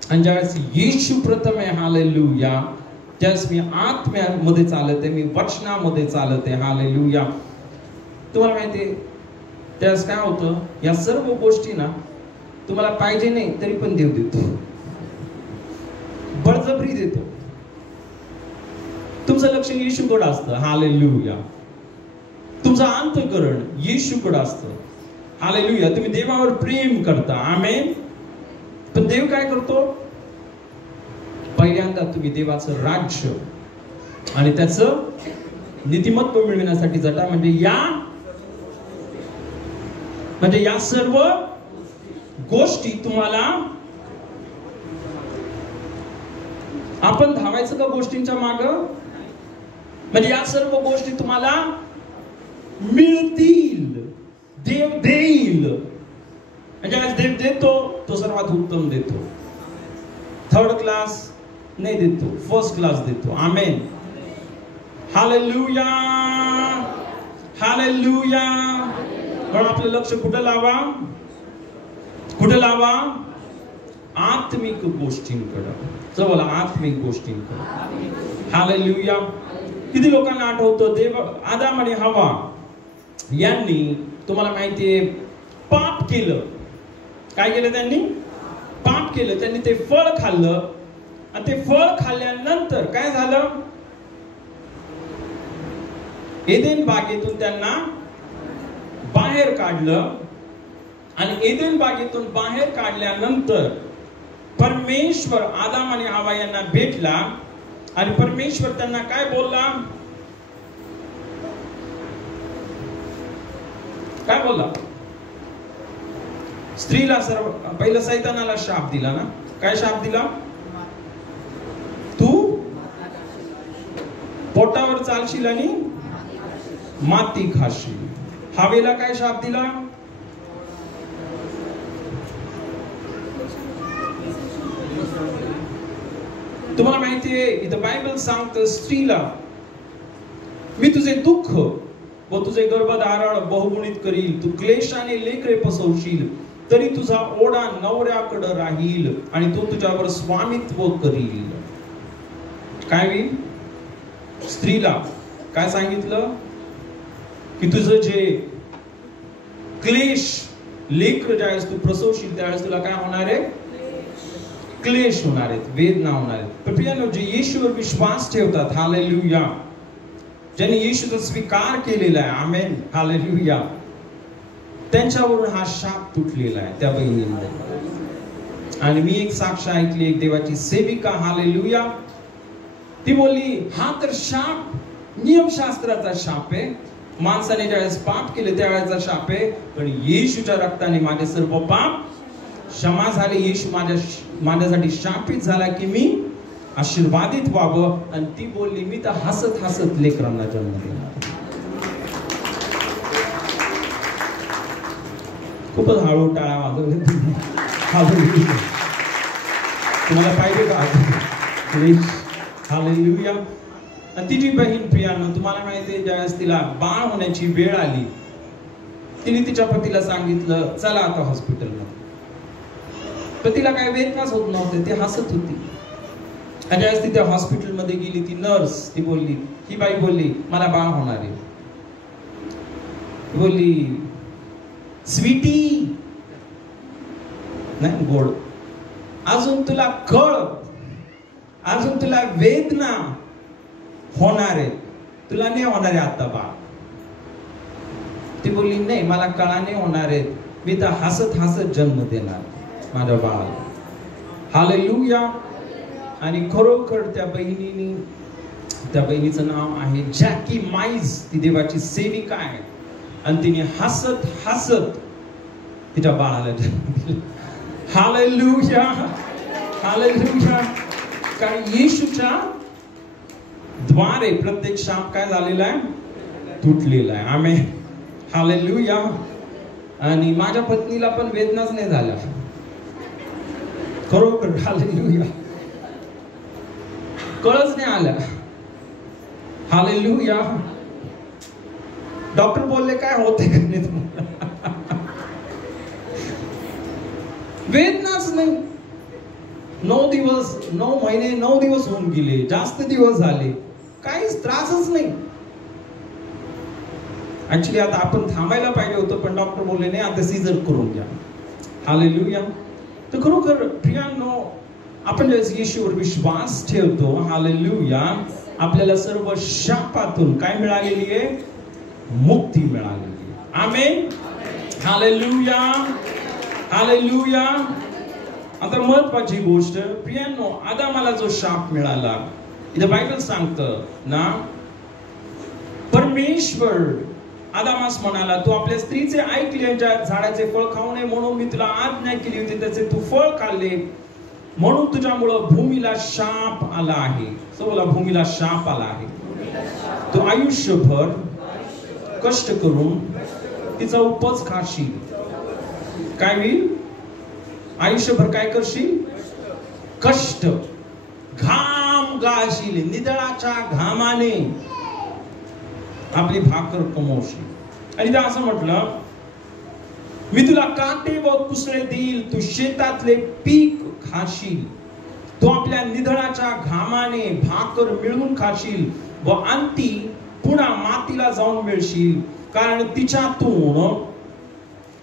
आणि ज्यावेळेस येशू प्रथम आहे, हालेलुया, त्यावेळेस मी आत्म्यामध्ये चालत आहे, मी वचनामध्ये चालत आहे. हालेलुया. तुम्हाला माहिती आहे त्यावेळेस काय होतं? या सर्व गोष्टी ना तुम्हाला पाहिजे नाही तरी पण देव देतो, बळजबरी देतो. तुमचं लक्ष येशूकडे असतं. हालेलुया. तुमचं अंतःकरण येशूकडे असतं. हालेलुया. तुम्ही देवावर प्रेम करता. आमेन. पण देव काय करतो? पहिल्यांदा तुम्ही देवाचं राज्य आणि त्याचं नीतिमत्व मिळविण्यासाठी जटा. म्हणजे या सर्व गोष्टी तुम्हाला, आपण धावायचं का गोष्टींच्या माग? म्हणजे या सर्व गोष्टी तुम्हाला मिळतील, देव देईल. म्हणजे आज देव देतो तो सर्वात उत्तम देतो. थर्ड क्लास नाही देतो, फर्स्ट क्लास देतो. आमेन. हालेलुया. हालेलुया. पण आपलं लक्ष कुठं लावा? कुठं लावा? आत्मिक गोष्टींकडे. चला, आत्मिक गोष्टींकडे. हालेलुया. किती लोकांना आठवतं देव, आदाम आणि हवा यांनी, तुम्हाला माहितीये, पाप केलं. काय केलं त्यांनी? पाप केलं. त्यांनी ते फळ खाल्लं आणि ते फळ खाल्ल्यानंतर काय झालं? एदेन बागेतून त्यांना बाहेर काढलं. आणि एदेन बागेतून बाहेर काढल्यानंतर परमेश्वर आदाम आणि हवा यांना भेटला आणि परमेश्वर त्यांना काय बोलला? काय बोलला? स्त्रीला सर्व पहिलं सैतानाला शाप दिला ना. काय शाप दिला? तू पोटावर चालशील आणि माती खाशील. हवेला काय शाप दिला? तुम्हाला माहितीये, इथं बायबल सांगतं स्त्रीला, मी तुझे दुःख व तुझे गर्भधारण बहुगुणित करील. तू क्लेशाने लेकरे पसवशील, तरी तुझा ओढा नवऱ्याकडे राहील आणि तो तुझ्यावर स्वामित्व करील. काय होईल? स्त्रीला काय सांगितलं? की तुझं जे क्लेश, लेकर ज्यावेळेस तू प्रसवशील त्यावेळेस तुला काय होणार आहे? क्लेश होणार आहेत, वेदना होणार आहेत. पण प्रियानो, जे येशूवर विश्वास ठेवतात, हालेलुया, ज्यांनी येशूचा स्वीकार केलेला आहे, आमेन, हालेलुया, त्यांच्यावरून हा शाप तुटलेला आहे त्या बहिणींना. आणि मी एक साक्ष ऐकली, एक देवाची सेविका, हालेलुया, ती बोलली, हा तर शाप नियमशास्त्राचा शाप आहे. माणसाने ज्यावेळेस पाप केले त्यावेळेचा शाप आहे. पण येशूच्या रक्ताने माझे सर्व पाप क्षमा झाले. येशू माझ्यासाठी शापित झाला की मी आशीर्वादित व्हावं. आणि ती बोलली, मी तर हसत हसत लेकरांना जन्म देणार. खूपच हळू टाळा वाजवले तुम्हाला पाहिजे का? हालेलुया. आणि तिची बहीण प्रियानो, तुम्हाला माहिती आहे, ज्यावेळेस तिला बाळ होण्याची वेळ आली, तिने तिच्या पतीला सांगितलं, चला आता हॉस्पिटलमध्ये. पण तिला काय वेदनाच होत नव्हते, ती हसत होती. आणि ज्यावेळेस ती त्या हॉस्पिटलमध्ये गेली, ती नर्स, ती बोलली, ही बाई बोलली, मला बाळ होणार आहे. बोलली, स्वीटी, नाही गोड, अजून तुला कळ, अजून तुला वेदना होणार आहे, तुला नाही होणार आहे आता बाळ. ती बोलली, नाही, मला कळाने होणार आहे, मी तर हसत हसत जन्म देणार माझ्या बाळाला. हालेलुया. आणि खरोखर त्या बहिणीचं नाव आहे जॅकी माईज. ती देवाची सेविका आहे आणि तिने हसत हसत तिच्या बाळाला जन्म दिला. हालेलुया. हालेलुया. कारण येशूच्या द्वारे प्रत्येक शाप काय झालेला आहे? तुटलेला आहे. आमेन. हालेलुया. आणि माझ्या पत्नीला पण वेदनाच नाही झाल्या खरोखर. हालेलुया. कळच नाही आल्या. हालेलुया. डॉक्टर बोलले काय होते का नाही तुम्हाला? वेदनाच नाही. 9 दिवस 9 महिने 9 दिवस होऊन गेले, जास्त दिवस झाले, काहीच त्रासच नाही. ऍक्च्युली आता आपण थांबायला पाहिजे होतं, पण डॉक्टर बोलले नाही, आता सीझर करून घ्या. हालेलुया. तर खरोखर प्रियांनो, आपण जेव्हा येशूवर विश्वास ठेवतो, हालेलुया, आपल्याला सर्व शापातून काय मिळालेली आहे? मुक्ती मिळालेली आहे. आमेन. Hallelujah, hallelujah. आता महत्वाची गोष्ट प्रियांनो, आदामाला जो शाप मिळाला, इथं बायबल सांगतं ना, परमेश्वर आदामास म्हणाला, तू आपल्या स्त्रीचे ऐकले, ज्या झाडाचे फळ खाऊ नये म्हणून मी तुला आज्ञा केली होती, त्याचे तू फळ खाल्ले, म्हणून तुझ्यामुळं भूमीला शाप आला आहे. बोला, भूमीला शाप आला आहे. तू आयुष्यभर कष्ट करून तिचा उपज खाशील. काय होईल? आयुष्यभर काय करशील? कष्ट, घाम गाळशील, निदळाच्या घामाने आपली भाकर कमवशील. आणि त्या असं म्हटलं, मी तुला काटे व कुसळे देईल, तू शेतातले पीक खाशील, तू आपल्या निधळाच्या घामाने भाकर मिळवून खाशील व अंती पुन्हा मातीला जाऊन मिळशील, कारण तिच्यातून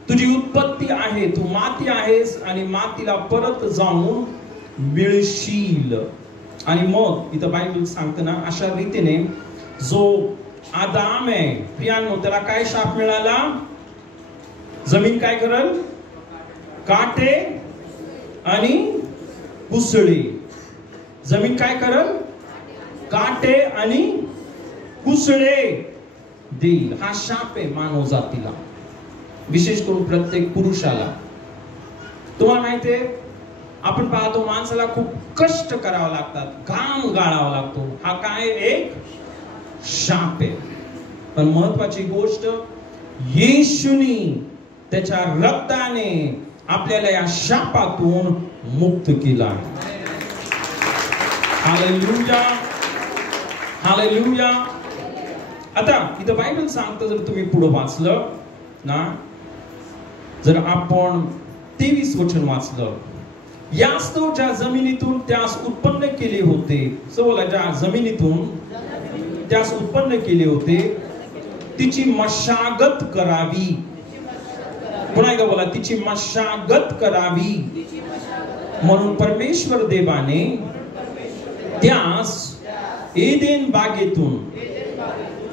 तुझी उत्पत्ती आहे, तू माती आहेस आणि मातीला परत जाऊन मिळशील. आणि मग इथं बायबल सांगतं ना, अशा रीतीने जो आदाम आहे प्रियांनो, त्याला काय शाप मिळाला? जमीन काय करल? काटे आणि कुसळे. जमीन काय करल? काटे आणि कुसळे देईल. हा शाप आहे मानव जातीला, विशेष करून प्रत्येक पुरुषाला. तुम्हाला माहितीये, आपण पाहतो माणसाला खूप कष्ट करावं लागतात, घाम गाळावा लागतो. हा काय? एक शाप आहे. पण महत्वाची गोष्ट, येशूनी त्याच्या रक्ताने आपल्याला या शापातून मुक्त केला. Hallelujah, hallelujah. आता इथं बायबल सांगतं, जर तुम्ही पुढे वाचलं ना, जर आपण 23 वचन वाचलं, यास्तव ज्या जमिनीतून त्यास उत्पन्न केले होते, बोला, ज्या जमिनीतून त्यास उत्पन्न केले होते, तिची मशागत करावी. पुन्हा एकदा बोला, तिची मशागत करावी. म्हणून परमेश्वर देवाने त्यास एदेन बागेतून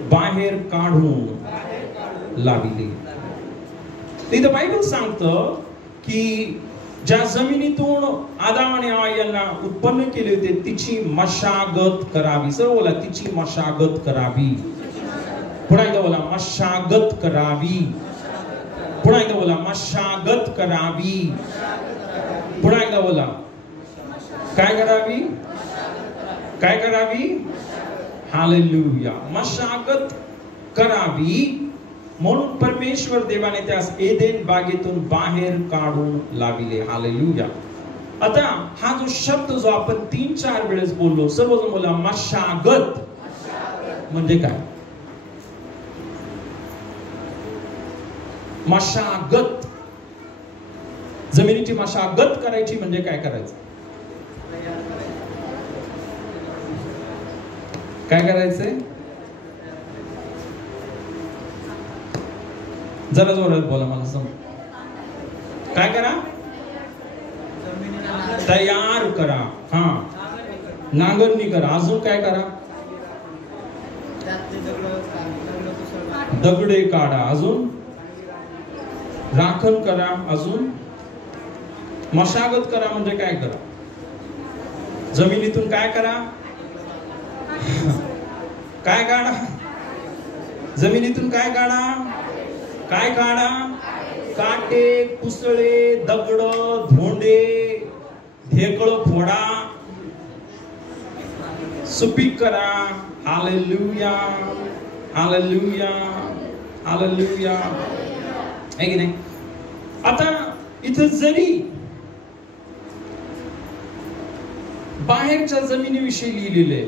बाहेर काढून लाविले. इथं बायबल सांगतं की ज्या जमिनीतून आदाम आणि हवा यांना उत्पन्न केले होते, तिची मशागत करावी. सर्व बोला, तिची मशागत करावी. पुन्हा एकदा बोला, मशागत करावी. पुन्हा एकदा बोला, मशागत करावी. पुन्हा एकदा बोला, काय करावी? काय करावी? हालेलुया, मशागत करावी. म्हणून परमेश्वर देवाने त्यास एदेन बागेतून बाहेर काढून लाविले. हालेलुया. आता हा जो शब्द जो आपण 3-4 वेळेस बोललो, सर्वजण बोला, मशागत म्हणजे काय? मशागत, जमिनीची मशागत करायची म्हणजे काय करायचं? काय करायचंय? जरा जोरात बोला, मला समज. काय करा? तयार करा. हा, नांगरणी करा. अजून काय करा? दगडे काढा. अजून राखण करा. अजून मशागत करा म्हणजे काय करा? जमिनीतून काय करा? काय काढा? जमिनीतून काय काढा? काय काढा? काटे, कुसळे, दगड, धोंडे, ढेकळ फोडा, सुपीक करा. Hallelujah, hallelujah, hallelujah. आहे की नाही? आता इथं जरी बाहेरच्या जमिनीविषयी लिहिलेले,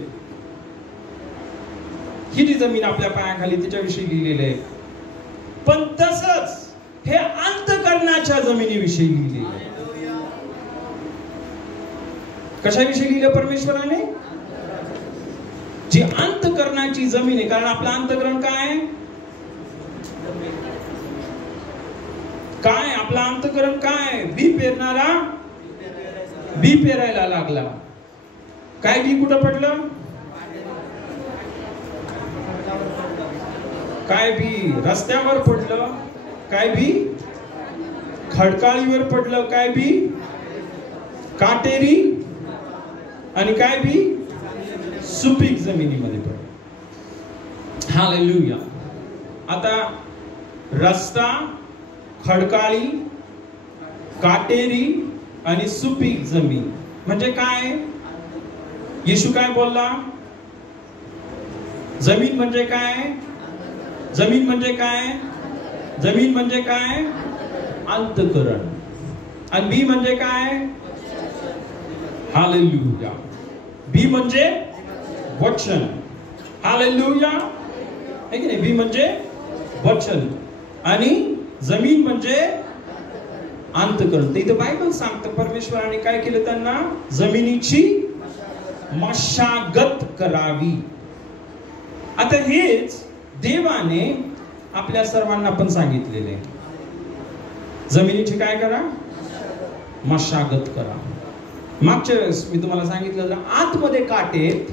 ही जी जमीन आपल्या पायाखाली तिच्याविषयी लिहिलेले आहे, पण तसंच हे अंतःकरणाच्या जमिनीविषयी लिहिलेले आहे. कशाविषयी लिहिलं परमेश्वराने? जी अंतःकरणाची जमीन आहे. कारण आपलं अंतःकरण काय आहे? काय आपलं अंतःकरण काय? पेरणारा बी पेरायला लागला. काय बी कुठं पडलं? काय बी रस्त्यावर पडलं, काय बी खडकाळीवर पडलं, काय बी काटेरी, आणि काय बी सुपीक जमिनीमध्ये पडलं. हालेलुया. आता रस्ता, खडकाळी, काटेरी आणि सुपीक जमीन म्हणजे काय? येशू काय बोलला? जमीन म्हणजे काय? जमीन म्हणजे काय? जमीन म्हणजे काय? अंतःकरण. आणि बी म्हणजे काय? हालेलुया. बी म्हणजे वचन. हालेलुया. है की नाही? बी म्हणजे वचन आणि जमीन म्हणजे अंतःकरण. तर इथं बायबल सांगतं परमेश्वराने काय केलं? त्यांना जमिनीची मशागत करावी. आता हेच देवाने आपल्या सर्वांना पण सांगितलेले. जमिनीची काय करा? मशागत करा. मागच्या वेळेस मी तुम्हाला सांगितलं आतमध्ये काटेत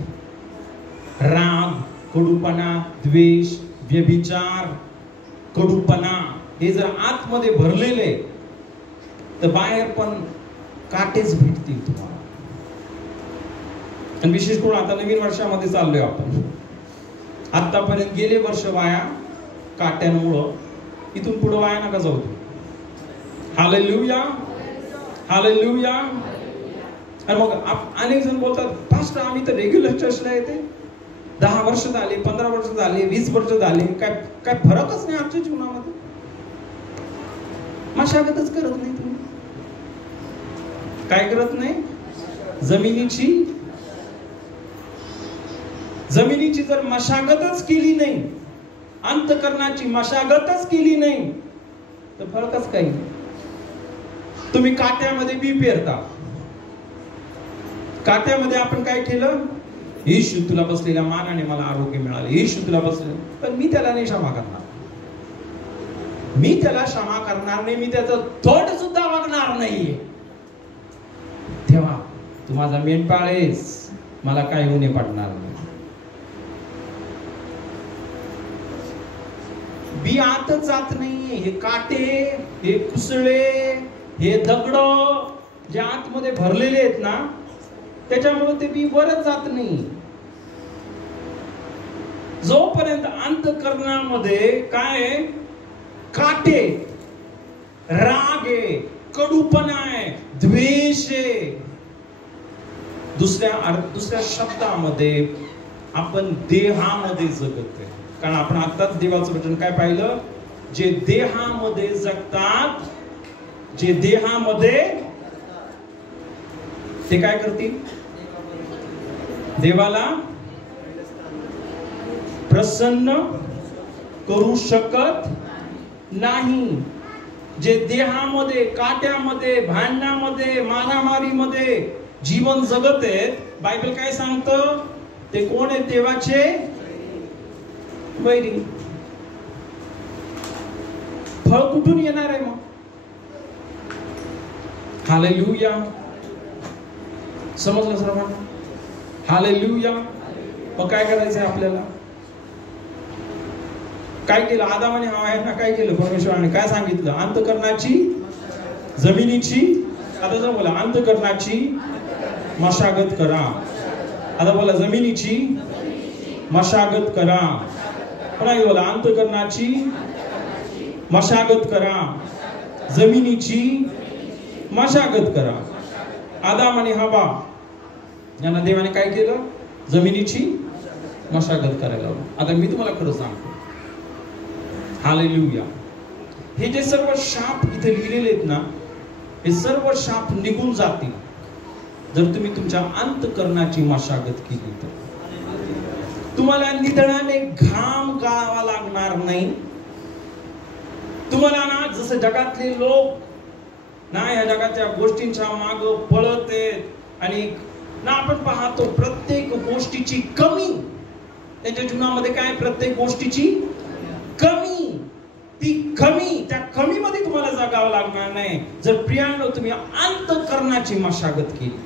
राग, कडूपणा, द्वेष, व्यभिचार, कडूपणा हे जर आतमध्ये भरलेले तर बाहेर पण काटेच भेटतील तुम्हाला. आणि विशेष करून आता नवीन वर्षामध्ये चाललोय आपण. आतापर्यंत गेले वर्ष वाया काट्यांमुळं, इथून पुढे वाया नका जाऊ. हालेलुया. हालेलुया. आणि मग अनेक जण बोलतात, पास्टर आम्ही तर रेग्युलर चर्चला येते, 10 वर्ष झाले, 15 वर्ष झाले, 20 वर्ष झाले, काय फरकच नाही आमच्या जीवनामध्ये. मशागतच करत नाही तुम्ही. काय करत नाही? जमिनीची जर मशागतच केली नाही, अंतःकरणाची मशागतच केली नाही तर फरकच काही नाही. तुम्ही काट्यामध्ये बी पेरता. काट्यामध्ये आपण काय केलं? येशू तुला बसलेल्या मानाने मला आरोग्य मिळाले, येशू तुला बसले, पण मी त्याला नाही क्षमा करणार. मी त्याला क्षमा करणार नाही. मी त्याचं तोड सुद्धा वागणार नाहीये. तेव्हा तू माझा मेंढपाळ आहेस, मला काय होणे पडणार नाही. बी आतच जात नाहीये. हे काटे, हे कुसळे, हे दगड जे आतमध्ये भरलेले आहेत ना, त्याच्यामुळे ते बी वरच जात नाही. जोपर्यंत अंतःकरणामध्ये काय? काटे, राग आहे, कडूपणा आहे, द्वेष आहे. दुसऱ्या शब्दामध्ये आपण देहामध्ये जगत आहे. कारण आपण आताच देवाचं वचन काय पाहिलं? जे देहामध्ये जगतात, जे देहामध्ये, ते काय करतील? देवाला प्रसन्न करू शकत नाही. जे देहामध्ये, काट्यामध्ये, भांडणामध्ये, मारामारीमध्ये जीवन जगत आहेत, बायबल काय सांगतं? ते कोण आहेत? देवाचे वैरी. फळ कुठून येणार आहे मग? हालेलुया. समजलं सर्वांना? हालेलुया. मग काय करायचं आहे आपल्याला? काय केलं? आदाम आणि हव्वा यांना काय केलं? परमेश्वराने काय सांगितलं? अंतःकरणाची, जमिनीची, आता जर बोला अंतःकरणाची मशागत करा. आता बोला जमिनीची मशागत करा. पुन्हा बोला अंतःकरणाची मशागत करा, जमिनीची मशागत करा. आदाम आणि हव्वा यांना देवाने काय केलं? जमिनीची मशागत करायला लावलं. आता मी तुम्हाला खरं सांगतो, हालेलुया, हे जे सर्व शाप इथे लिहिलेले आहेत ना, हे सर्व शाप निघून जातील जर तुम्ही तुमच्या अंतःकरणाची मशागत केली तर. तुम्हाला निधनाने घाम गाळावा लागणार नाही. तुम्हाला ना जसं जगातले लोक ना या जगाच्या गोष्टींच्या माग पळत आहेत आणि ना आपण पाहतो प्रत्येक गोष्टीची कमी त्यांच्या जीवनामध्ये. काय? प्रत्येक गोष्टीची कमी. ती कमी, त्या कमीमध्ये तुम्हाला जगावं लागणार नाही जर प्रियांनो तुम्ही अंतःकरणाची मशागत केली.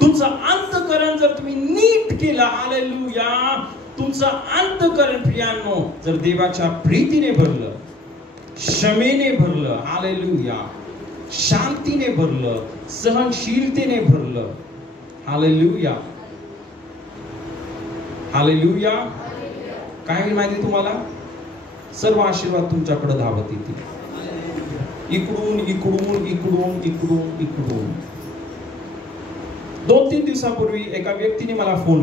तुमचं अंतःकरण जर तुम्ही नीट केलं, हालेलुया, तुमचं अंतःकरण प्रियांनो जर देवाच्या प्रीतीने भरलं, क्षमेने भरलं, हालेलुया, शांतीने भरलं, सहनशीलतेने भरलं, हालेलुया, हालेलुया, काय होईल माहिती तुम्हाला? सर्व आशीर्वाद तुमच्याकडे धावत येतील. इकडून इकडून इकडून इकडून इकडून. 2-3 दिवसापूर्वी एका व्यक्तीने मला फोन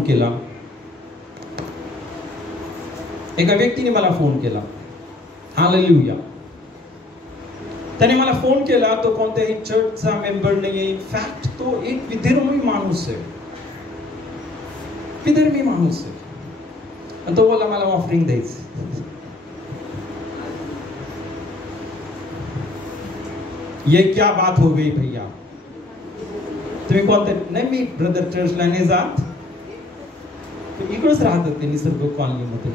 केला. हालेलुया. त्याने मला फोन केला. तो कोणत्याही चर्चचा मेंबर नाहीये. इनफॅक्ट तो एक विधर्मी माणूस आहे. आणि तो बोला मला ऑफरिंग द्यायचं. ये क्या बात हो गई भैया, तुम्ही कोणत्या? नाही, मी ब्रदर चर्चला नाही जात, इकडेच राहतात ते निसर्ग कॉलनीमध्ये.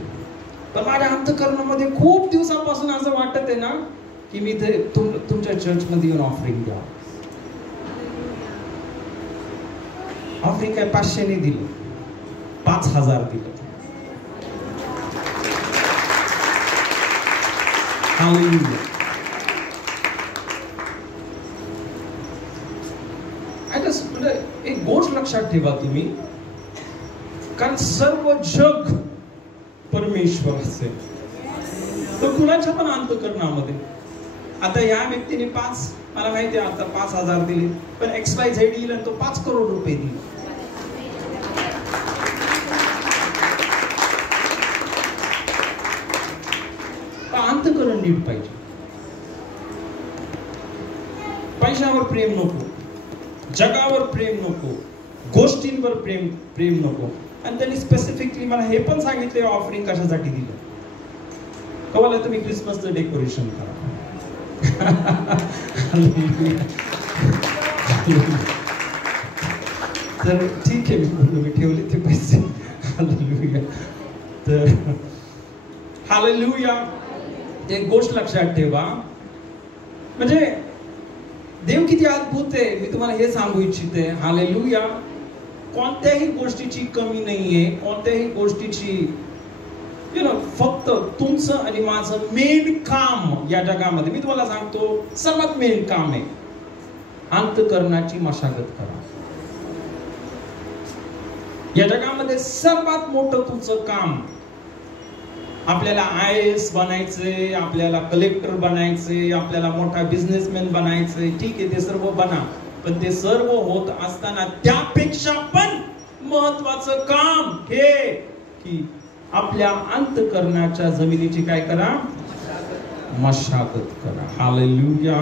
पण माझ्या अंतःकरणामध्ये खूप दिवसांपासून असं वाटत आहे ना की मी तुमच्या चर्चमध्ये येऊन ऑफरिंग द्या. ऑफरिंग काय 500 नाही दिलं, 5000 दिलं. हालेलुया. एक गोष्ट लक्षात ठेवा तुम्ही, कारण सर्व जग परमेश्वराचे, तर कुणाच्या पण अंतःकरणामध्ये. आता या व्यक्तीने मला माहिती आहे आता 5000 दिले, पण XYZ येईल आणि तो 5 करोड रुपये दिले. अंतःकरण नीट पाहिजे. पैशावर प्रेम नको, जगावर प्रेम नको, गोष्टींवर प्रेम नको. आणि त्यांनी स्पेसिफिकली मला हे पण सांगितले ऑफरिंग कशासाठी दिलं. कळलं? तुम्ही क्रिसमसचं डेकोरेशन करा. तर ठीक आहे, मी ठेवले ते पैसे. हालेलुया. तर हालेलुया. एक गोष्ट लक्षात ठेवा, म्हणजे देव किती अद्भुत आहे मी तुम्हाला हे सांगू इच्छिते. हालेलुया. कोणत्याही गोष्टीची कमी नाहीये, कोणत्याही गोष्टीची फक्त तुमचं आणि माझं मेन काम या जगामध्ये, मी तुम्हाला सांगतो सर्वात मेन काम आहे अंतःकरणाची मशागत करा. या जगामध्ये सर्वात मोठं तुमचं काम, आपल्याला IAS बनायचंय, आपल्याला कलेक्टर बनायचंय, आपल्याला मोठा बिझनेसमॅन बनायचंय, ठीक आहे ते सर्व बना. पण ते सर्व होत असताना त्यापेक्षा पण महत्वाचं काम हे की आपल्या अंतःकरणाच्या जमिनीची काय करा? मशागत करा. हालेलुया,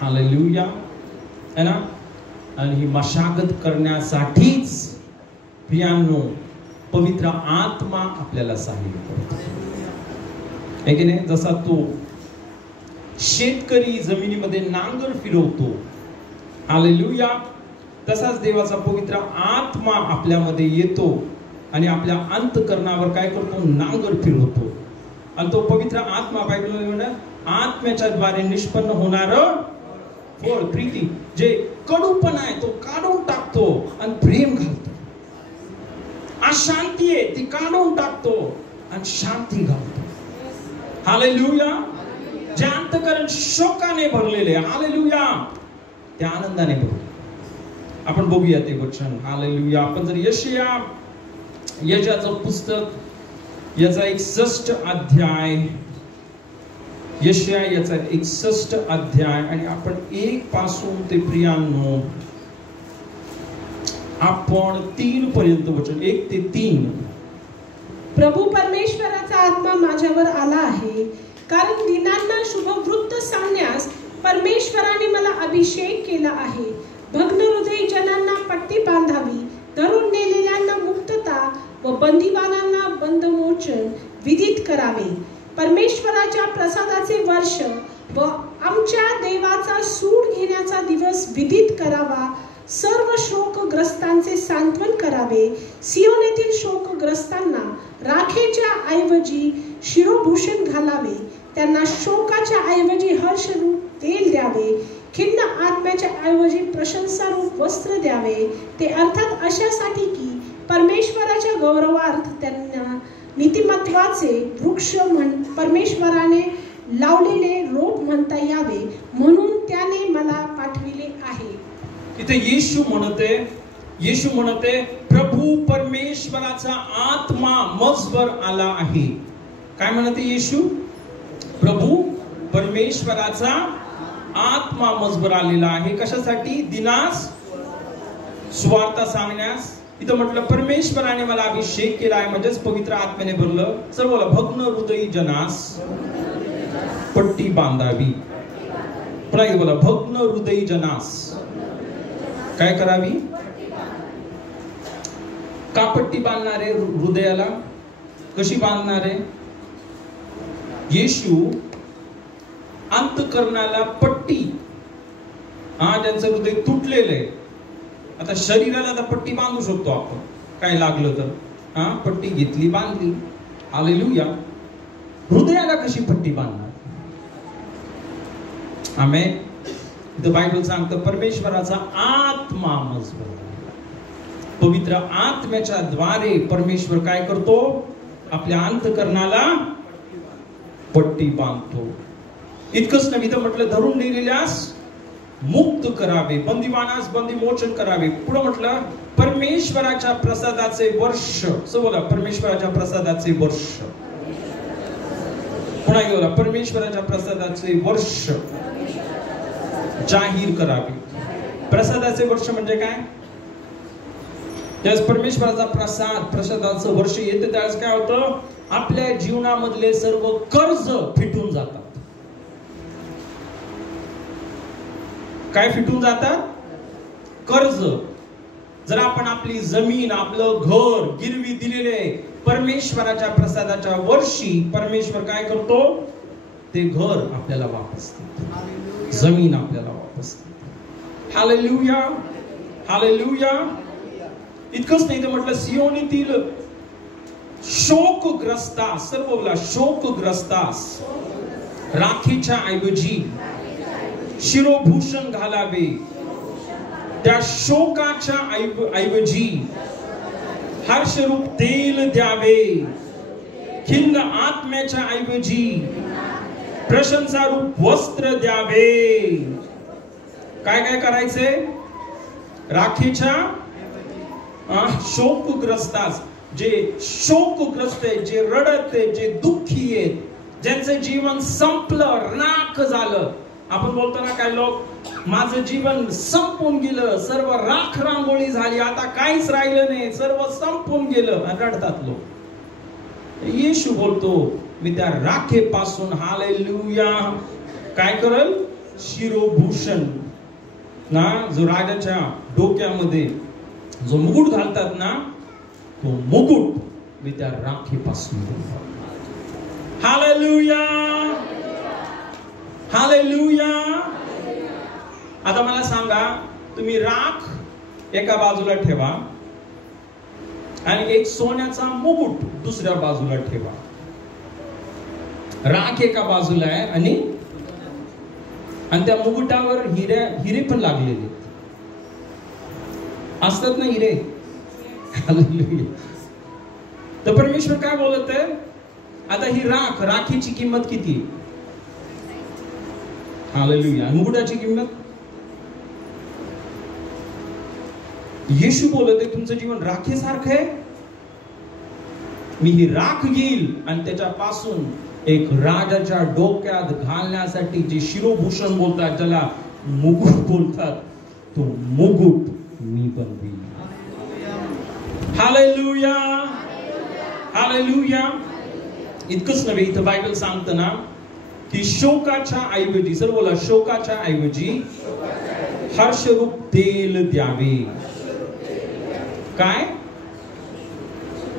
हालेलुया, है ना. आणि ही मशागत करण्यासाठीच प्रियांनो पवित्र आत्मा आपल्याला सहाय्य करतो, आहे की नाही. जसा तो शेतकरी जमिनीमध्ये नांगर फिरवतो, हालेलुया, तसाच देवाचा पवित्र आत्मा आपल्यामध्ये येतो आणि आपल्या अंतःकरणावर काय करतो? नांगर फिरवतो. आणि तो पवित्र आत्मा बायबलमध्ये आत्म्याच्या द्वारे निष्पन्न होणार फळ, प्रीती, जे कडूपणा आहे तो काढून टाकतो आणि प्रेम घालतो. अशांती आहे ती काढून टाकतो आणि शांती घालतो. हालेलुया. जे अंतःकरण शोकाने भरलेले, हालेलुया, त्या आनंदाने भरले. आपण बघूया ते वचन. हालेलुया. आपण जर यशाचं पुस्तक याचा 61 अध्याय, याचा 61 अध्याय आणि आपण 1 पासून ते प्रियांनो आपण 3 पर्यंत वचन, 1 ते 3. प्रभू परमेश्वराचा आत्मा माझ्यावर आला आहे, कारण दीनांना शुभ वृत्त सांगण्यास परमेश्वराने मला अभिषेक केला आहे. भग्न हृदय जनांना पट्टी बांधावी, धरून नेलेल्यांना मुक्तता व बंदिवानांना बंदमोचन विदित करावे. परमेश्वराच्या प्रसादाचे वर्ष व आमच्या देवाचा सूड घेण्याचा दिवस विदित करावा. सर्व शोकग्रस्तांचे सांत्वन करावे. सियोन येथील शोकग्रस्तांना राखेच्या ऐवजी शिरोभूषण घालावे. त्यांना शोकाच्या ऐवजी हर्षरूप तेल द्यावे, खिन्न आत्म्याच्या ऐवजी प्रशंसारूप वस्त्र द्यावे, ते अर्थात अशासाठी की परमेश्वराच्या गौरवार्थ त्यांना नीतिमत्वाचे वृक्ष परमेश्वराने लावलेले रोप म्हणता यावे, म्हणून त्याने मला पाठविले आहे. इथे येशू म्हणते प्रभू परमेश्वराचा आत्मा मजवर आला आहे. काय म्हणते येशू? प्रभू परमेश्वराचा आत्मा मजवर आलेला आहे. कशासाठी? दिनास सुवार्ता सांगण्यास. इथं म्हटलं परमेश्वराने मला अभिषेक केला आहे, म्हणजेच पवित्र आत्म्याने भरलं. सर्व बोला, भग्न हृदयी जनास पट्टी बांधावी. पुन्हा एकदा बोला, भग्न हृदयी जनास काय करावी? का पट्टी बांधणार आहे हृदयाला? कशी बांधणार आहे? येशू अंतःकरणाला पट्टी, ज्यांचं हृदय तुटलेलं आहे. आता शरीराला तर पट्टी बांधू शकतो आपण, काय लागलं तर. पट्टी घेतली, बांधली. हालेलुया. हृदयाला कशी पट्टी बांधणार? आमेन. इथं बायबल सांगतं परमेश्वराचा आत्मा मजबूत. पवित्र आत्म्याच्या द्वारे परमेश्वर काय करतो? आपल्या अंतःकरणाला पट्टी बांधतो. इतकंच नव्हे तर म्हटलं धरून लिहिलेल्यास मुक्त करावे, बंदिवानास बंदिमोचन करावे. पुढे म्हटलं परमेश्वराच्या प्रसादाचे वर्ष. बोला, परमेश्वराच्या प्रसादाचे वर्ष. पुन्हा बोला, परमेश्वराच्या प्रसादाचे वर्ष जाहीर करावे. प्रसादाचे वर्ष म्हणजे काय? त्यावेळेस परमेश्वराचा प्रसादाचं वर्ष येते त्यावेळेस काय होतं? आपल्या जीवनामधले सर्व कर्ज फिटून जातात. काय फिटून जातात? कर्ज. जर आपण आपली जमीन, आपलं घर गिरवी दिलेले, परमेश्वराच्या प्रसादाच्या वर्षी परमेश्वर काय करतो? ते घर आपल्याला वापस देतो, जमीन आपल्याला वापस देतो. Hallelujah, hallelujah. इतकंच नाही तर म्हटलं सियोनीतील शोकग्रस्तास, सर्व बोला शोकग्रस्तास, राखीच्या ऐवजी शिरोभूषण घालावे, त्या शोकाच्या ऐवजी हर्षरूप तेल द्यावे, खिन्न आत्म्याच्या ऐवजी प्रशंसारूप वस्त्र द्यावे. काय काय करायचे? राखीच्या शोकग्रस्तास, जे शोकग्रस्त आहे, जे रडत आहे, जे दुःखी आहेत, ज्यांचं जीवन संपलं, राख झालं. आपण बोलतो ना काय लोक, माझं जीवन संपून गेलं, सर्व राख रांगोळी झाली, आता काहीच राहिलं नाही, सर्व संपून गेलं, रडतात लोक. येशू बोलतो मी त्या राखेपासून, हालेलुया, काय करल? शिरोभूषण ना, जो राजाच्या डोक्यामध्ये जो मुकुट घालतात ना, तो मुकुट मी त्या राखेपासून. Hallelujah, hallelujah. आता मला सांगा, तुम्ही राख एका बाजूला ठेवा आणि एक सोन्याचा मुकुट दुसऱ्या बाजूला ठेवा. राख एका बाजूला आहे आणि त्या मुकुटावर हिरे पण लागलेले असतात ना, हिरे. हालेलुया. तर परमेश्वर काय बोलत आहे? आता ही राखीची किंमत किती? हालेलुया. मुकुटाची किंमत? येशू बोलत आहे तुमचं जीवन राखेसारखं आहे. मी ही राख घेईल आणि त्याच्यापासून एक राजाच्या डोक्यात घालण्यासाठी जे शिरोभूषण बोलतात, ज्याला मुकुट बोलतात, तो मुकुट मी बनवीन. Hallelujah, hallelujah. इतकंच नव्हे, इथं बायबल सांगतं ना की शोकाच्या ऐवजी, सर्व बोला शोकाच्या ऐवजी हर्षरूप तेल द्यावे. काय?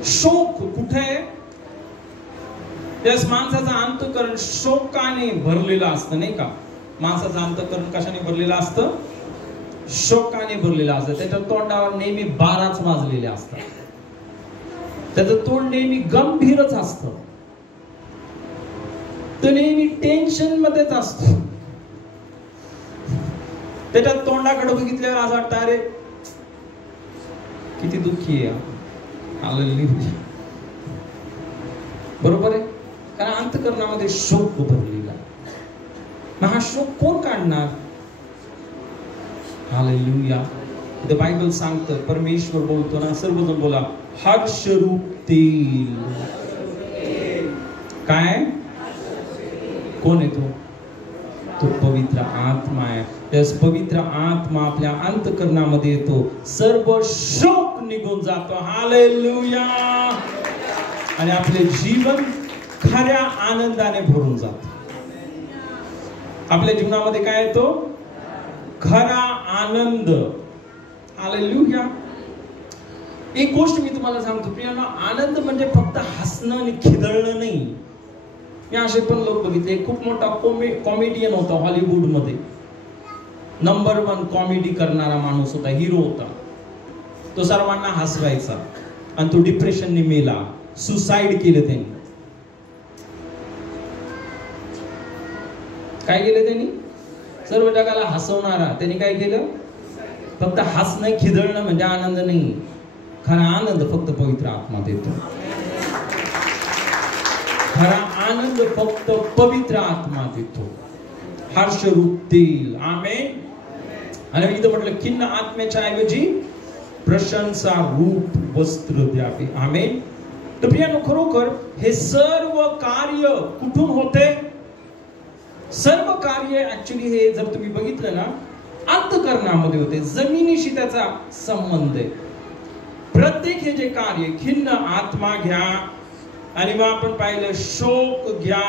शोक कुठे आहे? त्यास माणसाचं अंतःकरण शोकाने भरलेलं असतं, नाही का? माणसाचं अंतःकरण कशाने भरलेलं असतं? शोकाने भरलेलं असतं. त्याच्या तोंडावर नेहमी 12च वाजलेले असतात. त्याचं तोंड नेहमी गंभीरच असतं. तो नेहमी टेन्शन मध्येच असतो. त्याच्या तोंडाकडे बघितल्यावर असं वाटतं अरे किती दुःखी आहे. हालेलुया. बरोबर आहे, कारण अंतःकरणामध्ये शोक भरलेला. मग हा शोक कोण काढणार? हालेलुया. द बायबल सांगतं, परमेश्वर बोलतो ना, सर्वजण बोला, हर्षरूप तेल. काय? कोण आहे तो? तो पवित्र आत्मा आहे. त्यास पवित्र आत्मा आपल्या अंतःकरणामध्ये येतो, सर्व शोक निघून जातो. हालेलुया. आणि आपले जीवन खऱ्या आनंदाने भरून जात. आपल्या जीवनामध्ये काय येतो? खरा आनंद. हालेलुया. एक गोष्ट मी तुम्हाला सांगतो प्रियांनो, आनंद म्हणजे फक्त हसणं आणि खिदळणं नाही. मी असे पण लोक बघितले, खूप मोठा कॉमेडियन होता हॉलिवूड मध्ये, नंबर 1 कॉमेडी करणारा माणूस होता, हिरो होता. तो सर्वांना हसवायचा आणि तो डिप्रेशनने मेला, सुसाइड केलं त्यांनी. काय केलं त्यांनी? सर्व जगाला हसवणारा त्यांनी काय केलं? फक्त हसणं खिदळणं म्हणजे आनंद नाही. खरा आनंद फक्त पवित्र आत्मा देतो. खरा आनंद फक्त पवित्र आत्मा देतो. हर्षरूप तेल. आमेन. आणि इथं म्हटलं, खिन्न आत्म्याच्या ऐवजी प्रशंसा रूप वस्त्र द्यावे. आमेन. तर प्रियांनो, खरोखर हे सर्व कार्य कुठून होते? सर्व कार्य ऍक्च्युली हे जर तुम्ही बघितलं ना, अंतःकरणामध्ये होते. जमिनीशी त्याचा संबंध आहे. प्रत्येक हे जे कार्य, खिन्न आत्मा घ्या, आणि मग आपण पाहिलं शोक घ्या,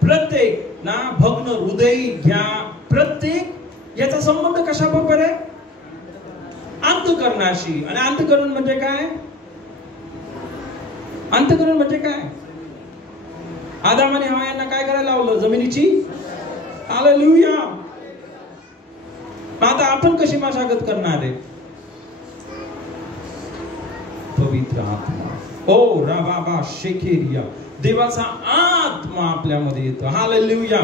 प्रत्येक ना भग्न हृदय घ्या, प्रत्येक याचा संबंध कशाबरोबर आहे? अंतःकरणाशी. आणि अंतःकरण म्हणजे काय? अंतःकरण म्हणजे काय? आदाम आणि हवा यांना काय करायला लावलं? जमिनीची. हालेलुया. आता आपण कशी मशागत करणार आहे? पवित्र आत्मा. ओ राबाबा शेखेरिया, देवाचा आत्मा आपल्यामध्ये येतो. हालेलुया.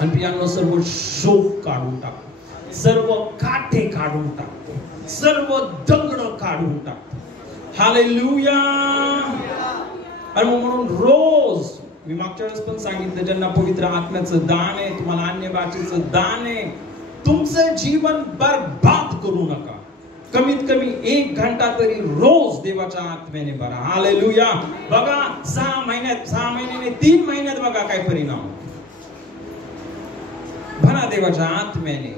आणि प्रियांनो, सर्व शोक काढून टाकतो, सर्व काठे काढून टाकतो, सर्व दगड काढून टाकतो. हालेलुया. आणि म्हणून रोज, मी मागच्या वेळेस पण सांगितलं, ज्यांना पवित्र आत्म्याचं दान आहे, तुम्हाला अन्य भाषेचं दान आहे, तुमचं जीवन बर्बाद करू नका. कमीत कमी 1 घंटा तरी रोज देवाच्या आत्म्याने भरा. हालेलुया. बघा 6 महिन्यात, 6 महिन्याने, 3 महिन्यात बघा काय परिणाम. भरा देवाच्या आत्म्याने.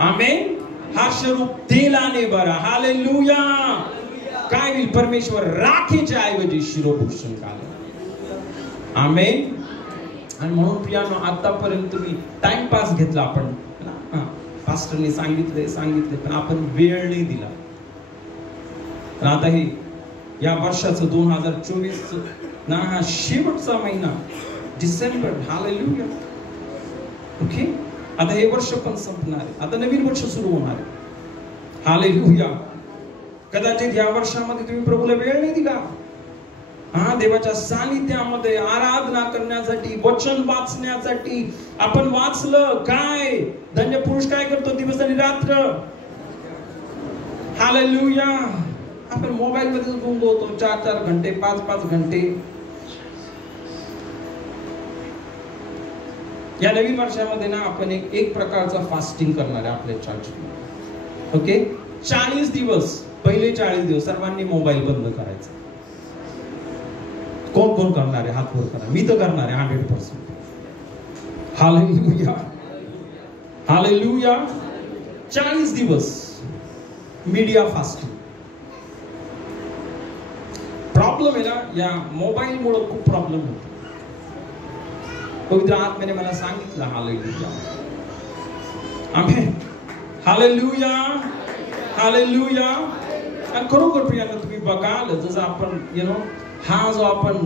आमेन. हर्षरूप तेलाने भरा. हालेलुया. काय होईल? परमेश्वर राखेच्या ऐवजी शिरोभूषण घालेल. आमेन. आणि म्हणून प्रियांनो, आतापर्यंत तुम्ही टाइमपास घेतला, आपण पास्टरने सांगितले पण आपण वेळ नाही दिला. पण आता हे या वर्षाचं 2024 ना, हा शेवटचा महिना डिसेंबर. हालेलुया. ओके. आता हे वर्ष पण संपणार आहे, आता नवीन वर्ष सुरू होणार आहे. हालेलुया. कदाचित या वर्षामध्ये तुम्ही प्रभूला वेळ नाही दिला. देवाच्या सानिध्यामध्ये आराधना करण्यासाठी, वचन वाचण्यासाठी. आपण वाचलं काय? धन्य पुरुष काय करतो दिवस आणि रात्र? हालेलुया. आपण मोबाईल मध्ये गुंग होतो 4-4 घंटे, 5-5 घंटे. या नवीन वर्षामध्ये ना, आपण एक प्रकारचा फास्टिंग करणार आहे आपल्या चर्चमध्ये. ओके. 40 दिवस, पहिले 40 दिवस सर्वांनी मोबाईल बंद करायचा. कोण कोण करणार आहे? हात वर करा. मी तर करणार आहे 100%. हालेलुया. हालेलुया. 40 दिवस मीडिया फास्टिंग. प्रॉब्लेम आहे ना, या मोबाईल मुळे खूप प्रॉब्लेम होतो. पवित्र आत्म्याने मला सांगितलं. हालेलुया. आमेन. हालेलुया. हालेलुया. आणि खरोखर प्रियांनो, तुम्ही बघाल, जसं आपण हा जो आपण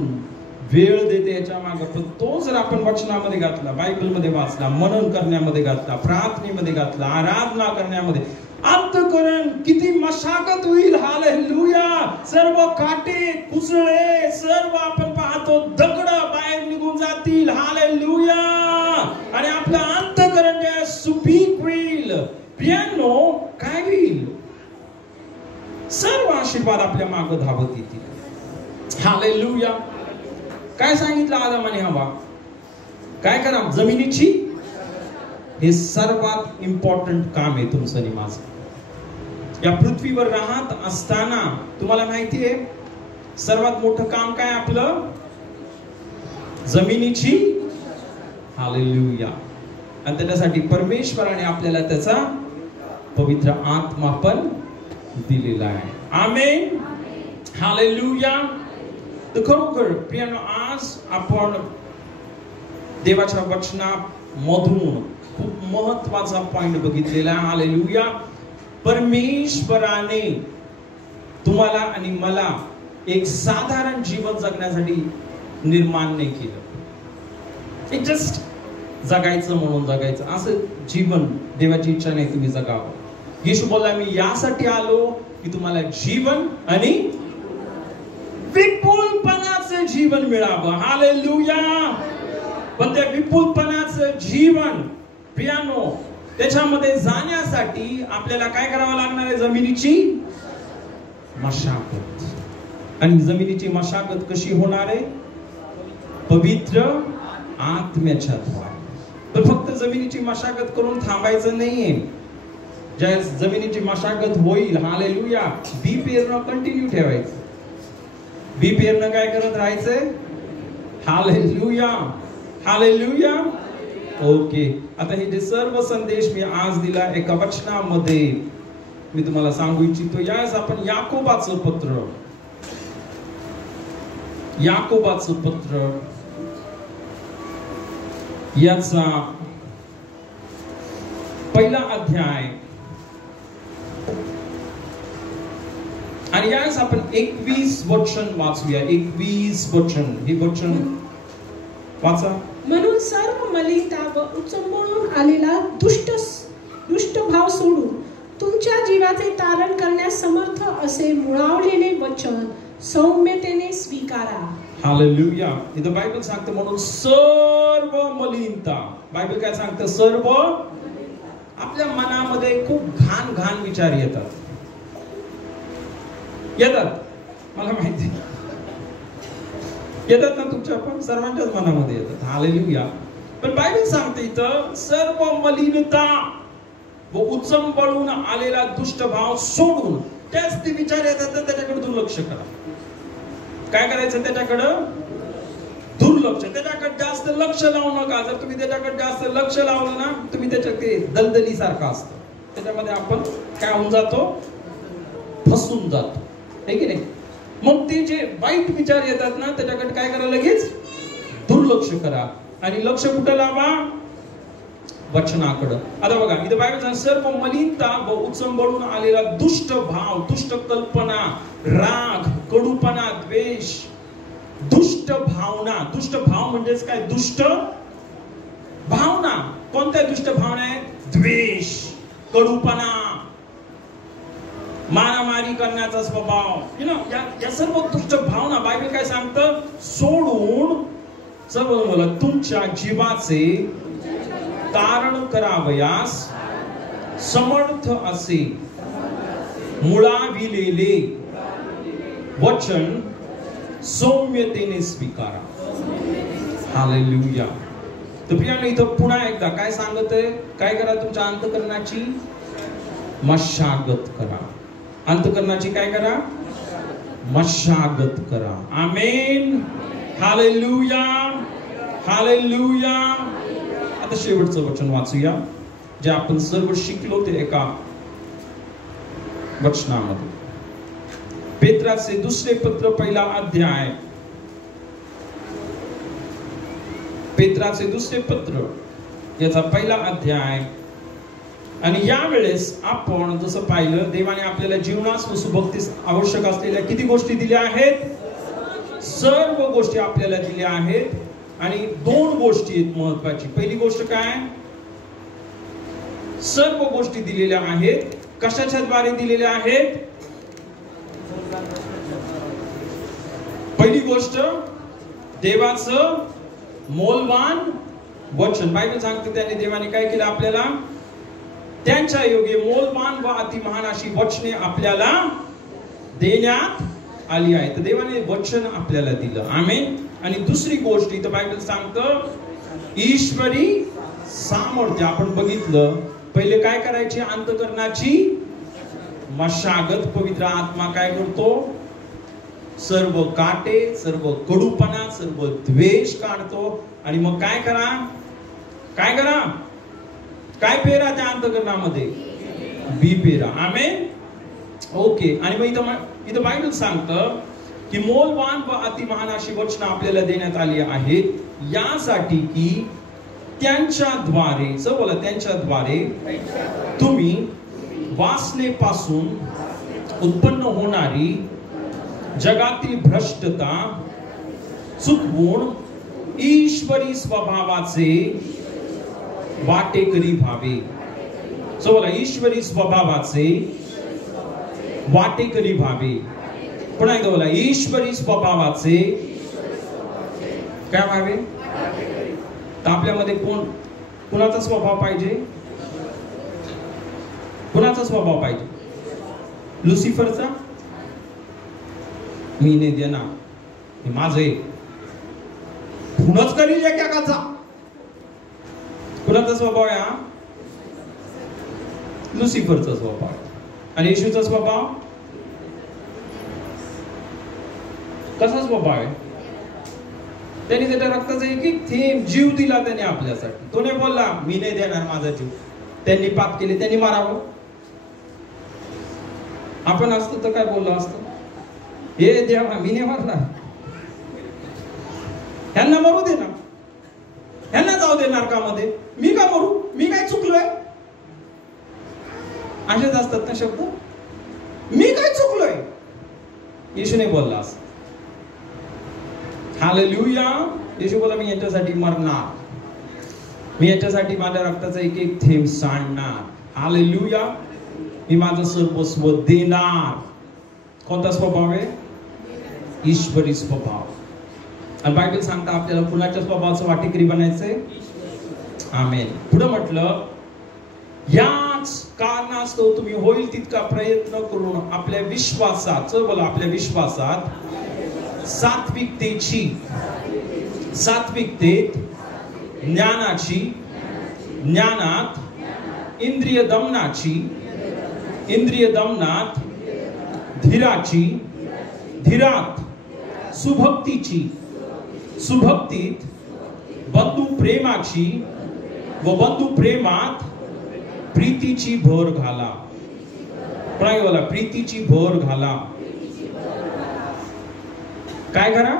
वेळ देते याच्या मागे, पण तो जर आपण वचनामध्ये घातला, बायबलमध्ये वाचला, मनन करण्यामध्ये घातला, प्रार्थनेमध्ये घातला, आराधना करण्यामध्ये, अंतःकरण किती मशागत होईल. हालेलुया. सर्व काटे कुसळे, सर्व आपण पाहतो दगड बाहेर निघून जातील. हालेलुया. आणि आपलं अंतःकरण जे सुपीक होईल. प्रियांनो, काय होईल? सर्व आशीर्वाद आपल्या मागे धावत येतील. हालेलुया. काय सांगितलं आदामाने हवा? काय करा? जमिनीची, हे सर्वात इम्पॉर्टंट काम आहे तुमचं आणि माझं. या पृथ्वीवर राहत असताना तुम्हाला माहिती आहे सर्वात मोठं काम काय आपलं? जमिनीची. हालेलुया. आणि त्याच्यासाठी परमेश्वराने आपल्याला त्याचा पवित्र आत्मा पण दिलेला आहे. आमेन. हालेलुया. तर खरोखर प्रियांनो, आज आपण देवाच्या वचनामधून खूप महत्वाचा पॉइंट बघितलेला आहे. हालेलुया. परमेश्वराने तुम्हाला आणि मला एक साधारण जीवन जगण्यासाठी निर्माण नाही केलं. एक जस्ट जगायचं म्हणून जगायचं असं जीवन देवाची इच्छा नाही तुम्ही जगावं. येशू बोलला, मी यासाठी आलो की तुम्हाला जीवन आणि विपुलपणाचं जीवन मिळावं. हालेलुया. पण त्या विपुलपणाचं जीवन प्रियांनो, त्याच्यामध्ये जाण्यासाठी आपल्याला काय करावं लागणार आहे? जमिनीची मशागत. आणि जमिनीची मशागत कशी होणार आहे? पवित्र आत्म्याच्या द्वारे. तर फक्त जमिनीची मशागत करून थांबायचं नाहीये. ज्या जमिनीची मशागत होईल, हालेलुया, बी पेरणं कंटिन्यू ठेवायचं. बी पेरणं काय करत राहायचंय? हालेलुया. हालेलुया. ओके. आता हे जे सर्व संदेश मी आज दिला एका वचनामध्ये मी तुम्हाला सांगू इच्छितो. यास आपण याकोबाचं पत्र याचा पहिला अध्याय आणि यास आपण 21 वचन वाचूया. 21 वचन. हे वचन वाचा. म्हणून सर्व मलिनता व उचंबळून आलेला दुष्ट भाव सोडून तुमच्या जीवाचे तारण करण्यास समर्थ असे मुळावलेले वचन सौम्यतेने स्वीकारा. हालेलुया. इथं बायबल सांगते म्हणून सर्व मलिनता. बायबल काय सांगतं? सर्व. आपल्या मनामध्ये खूप घाण विचार येतात. मला माहिती येतात ना, तुमच्या पण सर्वांच्याच मनामध्ये येतात. हालेलुया. पण बायबल सांगते इथं सर्व मलिनता व उचंबळून आलेला दुष्ट भाव सोडून. त्याच ते विचार येतात, त्याच्याकडे दुर्लक्ष करा. काय करायचं? त्याच्याकडं दुर्लक्ष. त्याच्याकडे जास्त लक्ष लावू नका. जर तुम्ही त्याच्याकडे जास्त लक्ष लावलं ना, तुम्ही त्याच्या ते दलदली सारखं असतं, त्याच्यामध्ये आपण काय होऊन जातो? फसून जातो, है की नाही? मग ते जे वाईट विचार येतात ना, त्याच्याकडे काय करा? लगेच दुर्लक्ष करा आणि लक्ष कुठं लावा? वचनाकडं. आता बघा इथं बायबल सांगते सर्व मलिनता व उचंबळून आलेला दुष्ट भाव, दुष्ट कल्पना, राग, कडूपणा, द्वेष, दुष्ट भावना. दुष्ट भाव म्हणजेच काय? दुष्ट भावना. कोणत्या दुष्ट भावना आहेत? द्वेष, कडूपणा, मारामारी करण्याचा स्वभाव, या सर्व दुष्ट भावना बायबल काय सांगतं? सोडून सर्व मला तुमच्या जीवाचे तारण करावयास समर्थ असे मुळाविलेले वचन सौम्यतेने स्वीकारा. हालेलुया. तर प्रियांनो, इथं पुन्हा एकदा काय सांगत आहे? काय करा? तुमच्या अंतःकरणाची मशागत करा. अंतःकरणाची काय करा? मशागत करा. आमेन. हालेलुया. हालेलुया. आता शेवटचं वचन वाचूया जे आपण सर्व शिकलो ते एका वचनामध्ये. पेत्राचे दुसरे पत्र पहिला अध्याय. पेत्राचे दुसरे पत्र याचा पहिला अध्याय. आणि यावेळेस आपण जसं पाहिलं, देवाने आपल्याला जीवनास व सुभक्तीस आवश्यक असलेल्या किती गोष्टी दिल्या आहेत? सर्व गोष्टी आपल्याला दिल्या आहेत. आणि दोन गोष्टी आहेत महत्वाची. पहिली गोष्ट काय? सर्व गोष्टी दिलेल्या आहेत. कशाच्या द्वारे दिलेल्या आहेत? पहिली गोष्ट देवाचं मोलवान वचन. बायबल सांगते त्याने देवाने काय केलं? आपल्याला त्यांच्या योगे मोलमान व अतिमहान अशी वचने आपल्याला देण्यात आली आहे. तर देवाने वचन आपल्याला दिलं. आमेन. आणि दुसरी गोष्ट इथं बायबल सांगतं, ईश्वरी सामर्थ्य. आपण बघितलं पहिले काय करायची, अंतःकरणाची मशागत. पवित्र आत्मा काय करतो, सर्व काटे, सर्व कडूपणा, सर्व द्वेष काढतो. आणि मग काय करा, काय करा, काय पेरा त्या अंतःकरणामध्ये, बी पेरा. आमेन. ओके. आणि मग इथं बायबल सांगतं की मोलवान व अतिमहान अशी वचनं आपल्याला देण्यात आली आहेत, यासाठी की त्यांच्याद्वारे, बोला, त्यांच्याद्वारे तुम्ही वासनेपासून उत्पन्न होणारी जगातील भ्रष्टता चुकवून ईश्वरी स्वभावाचे वाटेकरी व्हावे. बोला, ईश्वरी स्वभावाचे वाटेकरी व्हावे. पुन्हा एकदा बोला, ईश्वरी स्वभावाचे काय व्हावे. तर आपल्यामध्ये कुणाचा स्वभाव पाहिजे, कुणाचा स्वभाव पाहिजे, लुसिफरचा. मी नाही देणार, हे माझे खुणच करील एकाचा. कुणाचा स्वभाव आहे हा, लुसिफरचा स्वभाव. आणि येशूचा स्वभाव कसा स्वभाव आहे, त्यांनी त्याच्या रक्ताचा एक एक थेंब जीव दिला त्याने आपल्यासाठी. तो नाही बोलला मी नाही देणार माझा जीव. त्यांनी पाप केले, त्यांनी मारावं. आपण असतो तर काय बोललो असतो, हे देवा मी नाही मारणार, ह्यांना मरू दे ना, ह्यांना जाऊ दे नरकामध्ये, मी का मरू, मी काय चुकलोय. असेच असतात ना शब्द, मी काय चुकलोय. येशू नाही बोलला असं. हालेलुया. येशू बोला मी याच्यासाठी मरणार, मी याच्यासाठी माझ्या रक्ताचा एक एक थेंब सांडणार. हालेलुया. मी माझं सर्वस्व देणार. कोणता स्वभाव आहे, ईश्वरी स्वभाव. आणि बायबल सांगता आपल्याला कुणाच्या स्वभावाचं वाटेकरी बनायचंय. आमेन. पुढे म्हटलं, याच कारणास्तव तुम्ही होईल तितका प्रयत्न करून आपल्या विश्वासात, बोला, आपल्या विश्वासात सात्विकतेत, ज्ञानाची, ज्ञानात इंद्रिय दमनात, धीराची, धीरात सुभक्तीची, सुभक्तीत बंधू प्रेमाची व बंधू प्रेमात प्रीतीची भर घाला. बोला, प्रीतीची भर घाला. काय करा,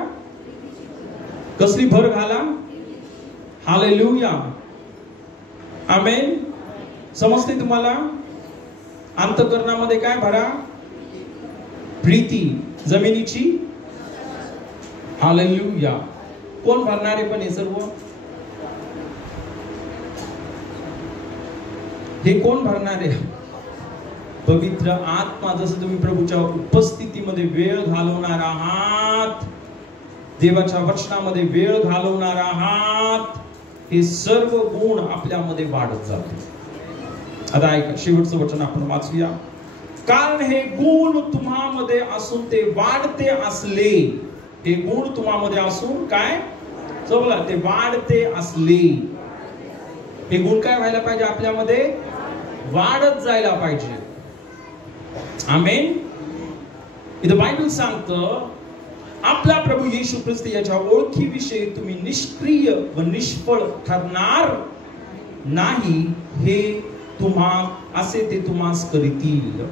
कसली भर घाला. हालेलुया. आमेन. समजते तुम्हाला. अंतःकरणामध्ये काय भरा, प्रीती, जमिनीची. हालेलुया. कोण भरणार आहे पण हे सर्व, हे कोण भरणार आहे, पवित्र आत्मा. जसं तुम्ही प्रभूच्या उपस्थितीमध्ये वेळ घालवणार आहात, देवाच्या वचनामध्ये वेळ घालवणार आहात, हे सर्व गुण आपल्यामध्ये वाढत जाते. आता ऐका, शेवटचं वचन आपण वाचूया. कारण हे गुण तुम्हामध्ये असून ते वाढते असले, हे गुण तुम्हामध्ये असून काय, बोला, ते वाढते असले. हे गुण काय व्हायला पाहिजे, आपल्यामध्ये वाढत जायला पाहिजे. आमेन. इथं बायबल सांगतं, आपला प्रभू येशू ख्रिस्त याच्या ओळखीविषयी तुम्ही निष्क्रिय व निष्फळ ठरणार नाही, हे असे ते तुम्हास करतील.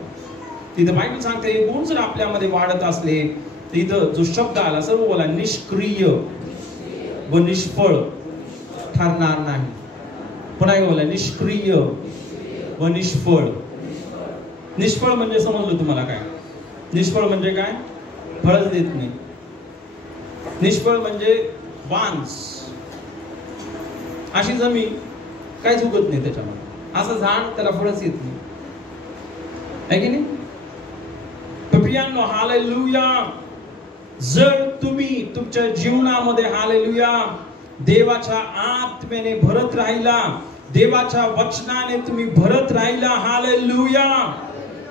तिथं बायबल सांगते, हे गुण जर आपल्यामध्ये वाढत असले तर इथं जो शब्द आला, सर्व बोला, निष्क्रिय व निष्फळ ठरणार नाही. पुन्हा बोला, निष्क्रिय व निष्फळ. निष्फळ म्हणजे समजलं तुम्हाला काय, निष्फळ म्हणजे काय, फळच देत नाही. निष्फळ म्हणजे बांस, अशी जमीन, काहीच उगत नाही त्याच्यामध्ये. असं झाड, त्याला फळच येत नाही, है की नाही. प्रियांनो, हालेलुया. जर तुम्ही तुमच्या जीवनामध्ये, हालेलुया, देवाच्या आत्म्याने भरत राहिला, देवाच्या वचनाने तुम्ही भरत राहिला. हालेलुया.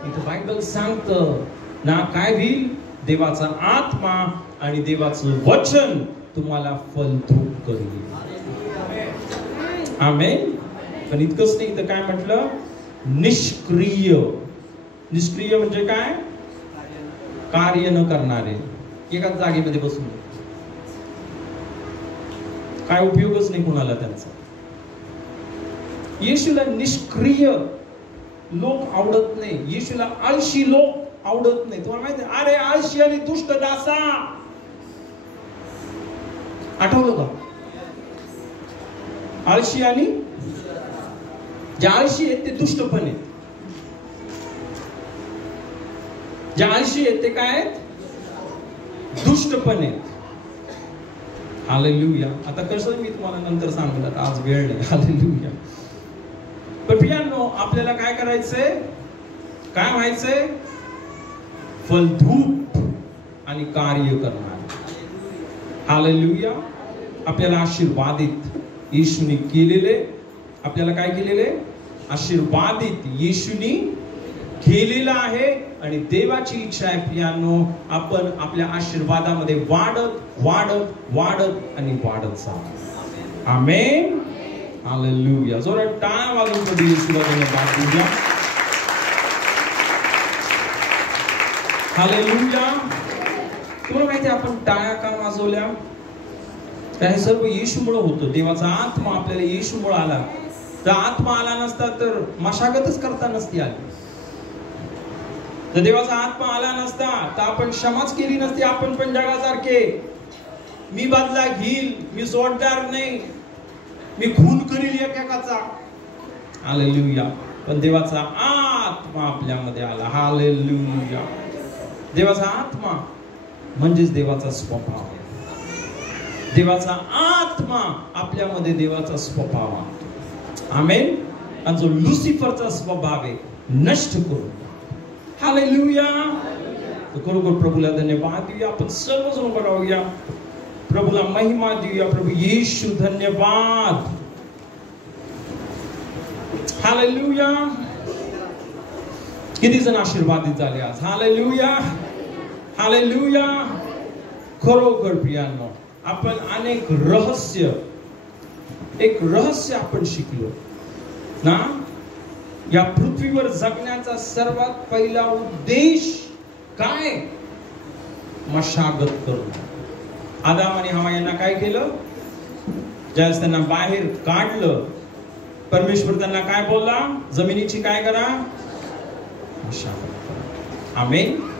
इथं बायबल सांगतं ना काय होईल, देवाचा आत्मा आणि देवाचं वचन तुम्हाला फलद्रूप करेल. आमेन. पण इतकंच नाही, इथं काय म्हटलं, निष्क्रिय. निष्क्रिय म्हणजे काय, कार्य न करणारे, एकाच जागेमध्ये बसून काय उपयोगच नाही कुणाला त्यांचा. येशूला निष्क्रिय लोक आवडत नाही. येशूला आळशी लोक आवडत नाही. तुम्हाला माहिती आहे, अरे आळशी आणि दुष्ट दासा, आठवलं का? आळशी आणि जे आळशी आहेत ते दुष्ट पण आहेत. जे आळशी आहेत ते काय आहेत, दुष्ट पण आहेत. हालेलुया. आता कसं मी तुम्हाला नंतर सांगेल, आता आज वेळ नाही. हालेलुया. पण प्रियांनो, आपल्याला काय करायचंय, काय व्हायचंय, फलद्रूप आणि कार्य करणार. हालेलुया. आपल्याला आशीर्वादित येशूने केलेले, आपल्याला काय केलेले, आशीर्वादित येशूने केलेलं आहे. आणि देवाची इच्छा आहे प्रियांनो, आपण आपल्या आशीर्वादामध्ये वाढत वाढत वाढत आणि वाढत जा. आमेन. हालेलुया. जोरात टाळ्या वाजवून कधी येशूला धन्यवाद देऊया. हालेलुया. तुम्हाला माहिती आहे आपण टाळ्या का वाजवल्या? हे सर्व येशूमुळे होतं. देवाचा आत्मा आपल्याला येशूमुळे आला. जर आत्मा आला नसता तर मशागतच करता नसती आली. जर देवाचा आत्मा आला नसता तर आपण क्षमाच केली नसती. आपण पण जगासारखे, मी बदला घेईल, मी सोडणार नाही, मी खून करील एकेकाचा. हालेलुया. पण देवाचा आत्मा आपल्यामध्ये आला. हालेलुया. देवाचा आत्मा म्हणजेच देवाचा स्वभाव. देवाचा आत्मा आपल्यामध्ये देवाचा स्वभाव आणतो. आमेन. आणि जो लुसिफरचा स्वभाव आहे नष्ट करू. हालेलुया. खरोखर प्रभूला धन्यवाद देऊया. आपण सर्वजण उभं राहूया, प्रभूला महिमा देऊया. प्रभू येशू धन्यवाद. हालेलुया. किती जण आशीर्वादित झाले आज. हालेलुया. हालेलुया. खरोखर प्रियांनो, आपण अनेक रहस्य, एक रहस्य आपण शिकलो ना. या पृथ्वीवर जगण्याचा सर्वात पहिला उद्देश काय, मशागत करणं. आदाम आणि हवा यांना काय केलं, ज्यावेळेस त्यांना बाहेर काढलं, परमेश्वर त्यांना काय बोलला, जमिनीची काय करा, मशागत करा. आमेन.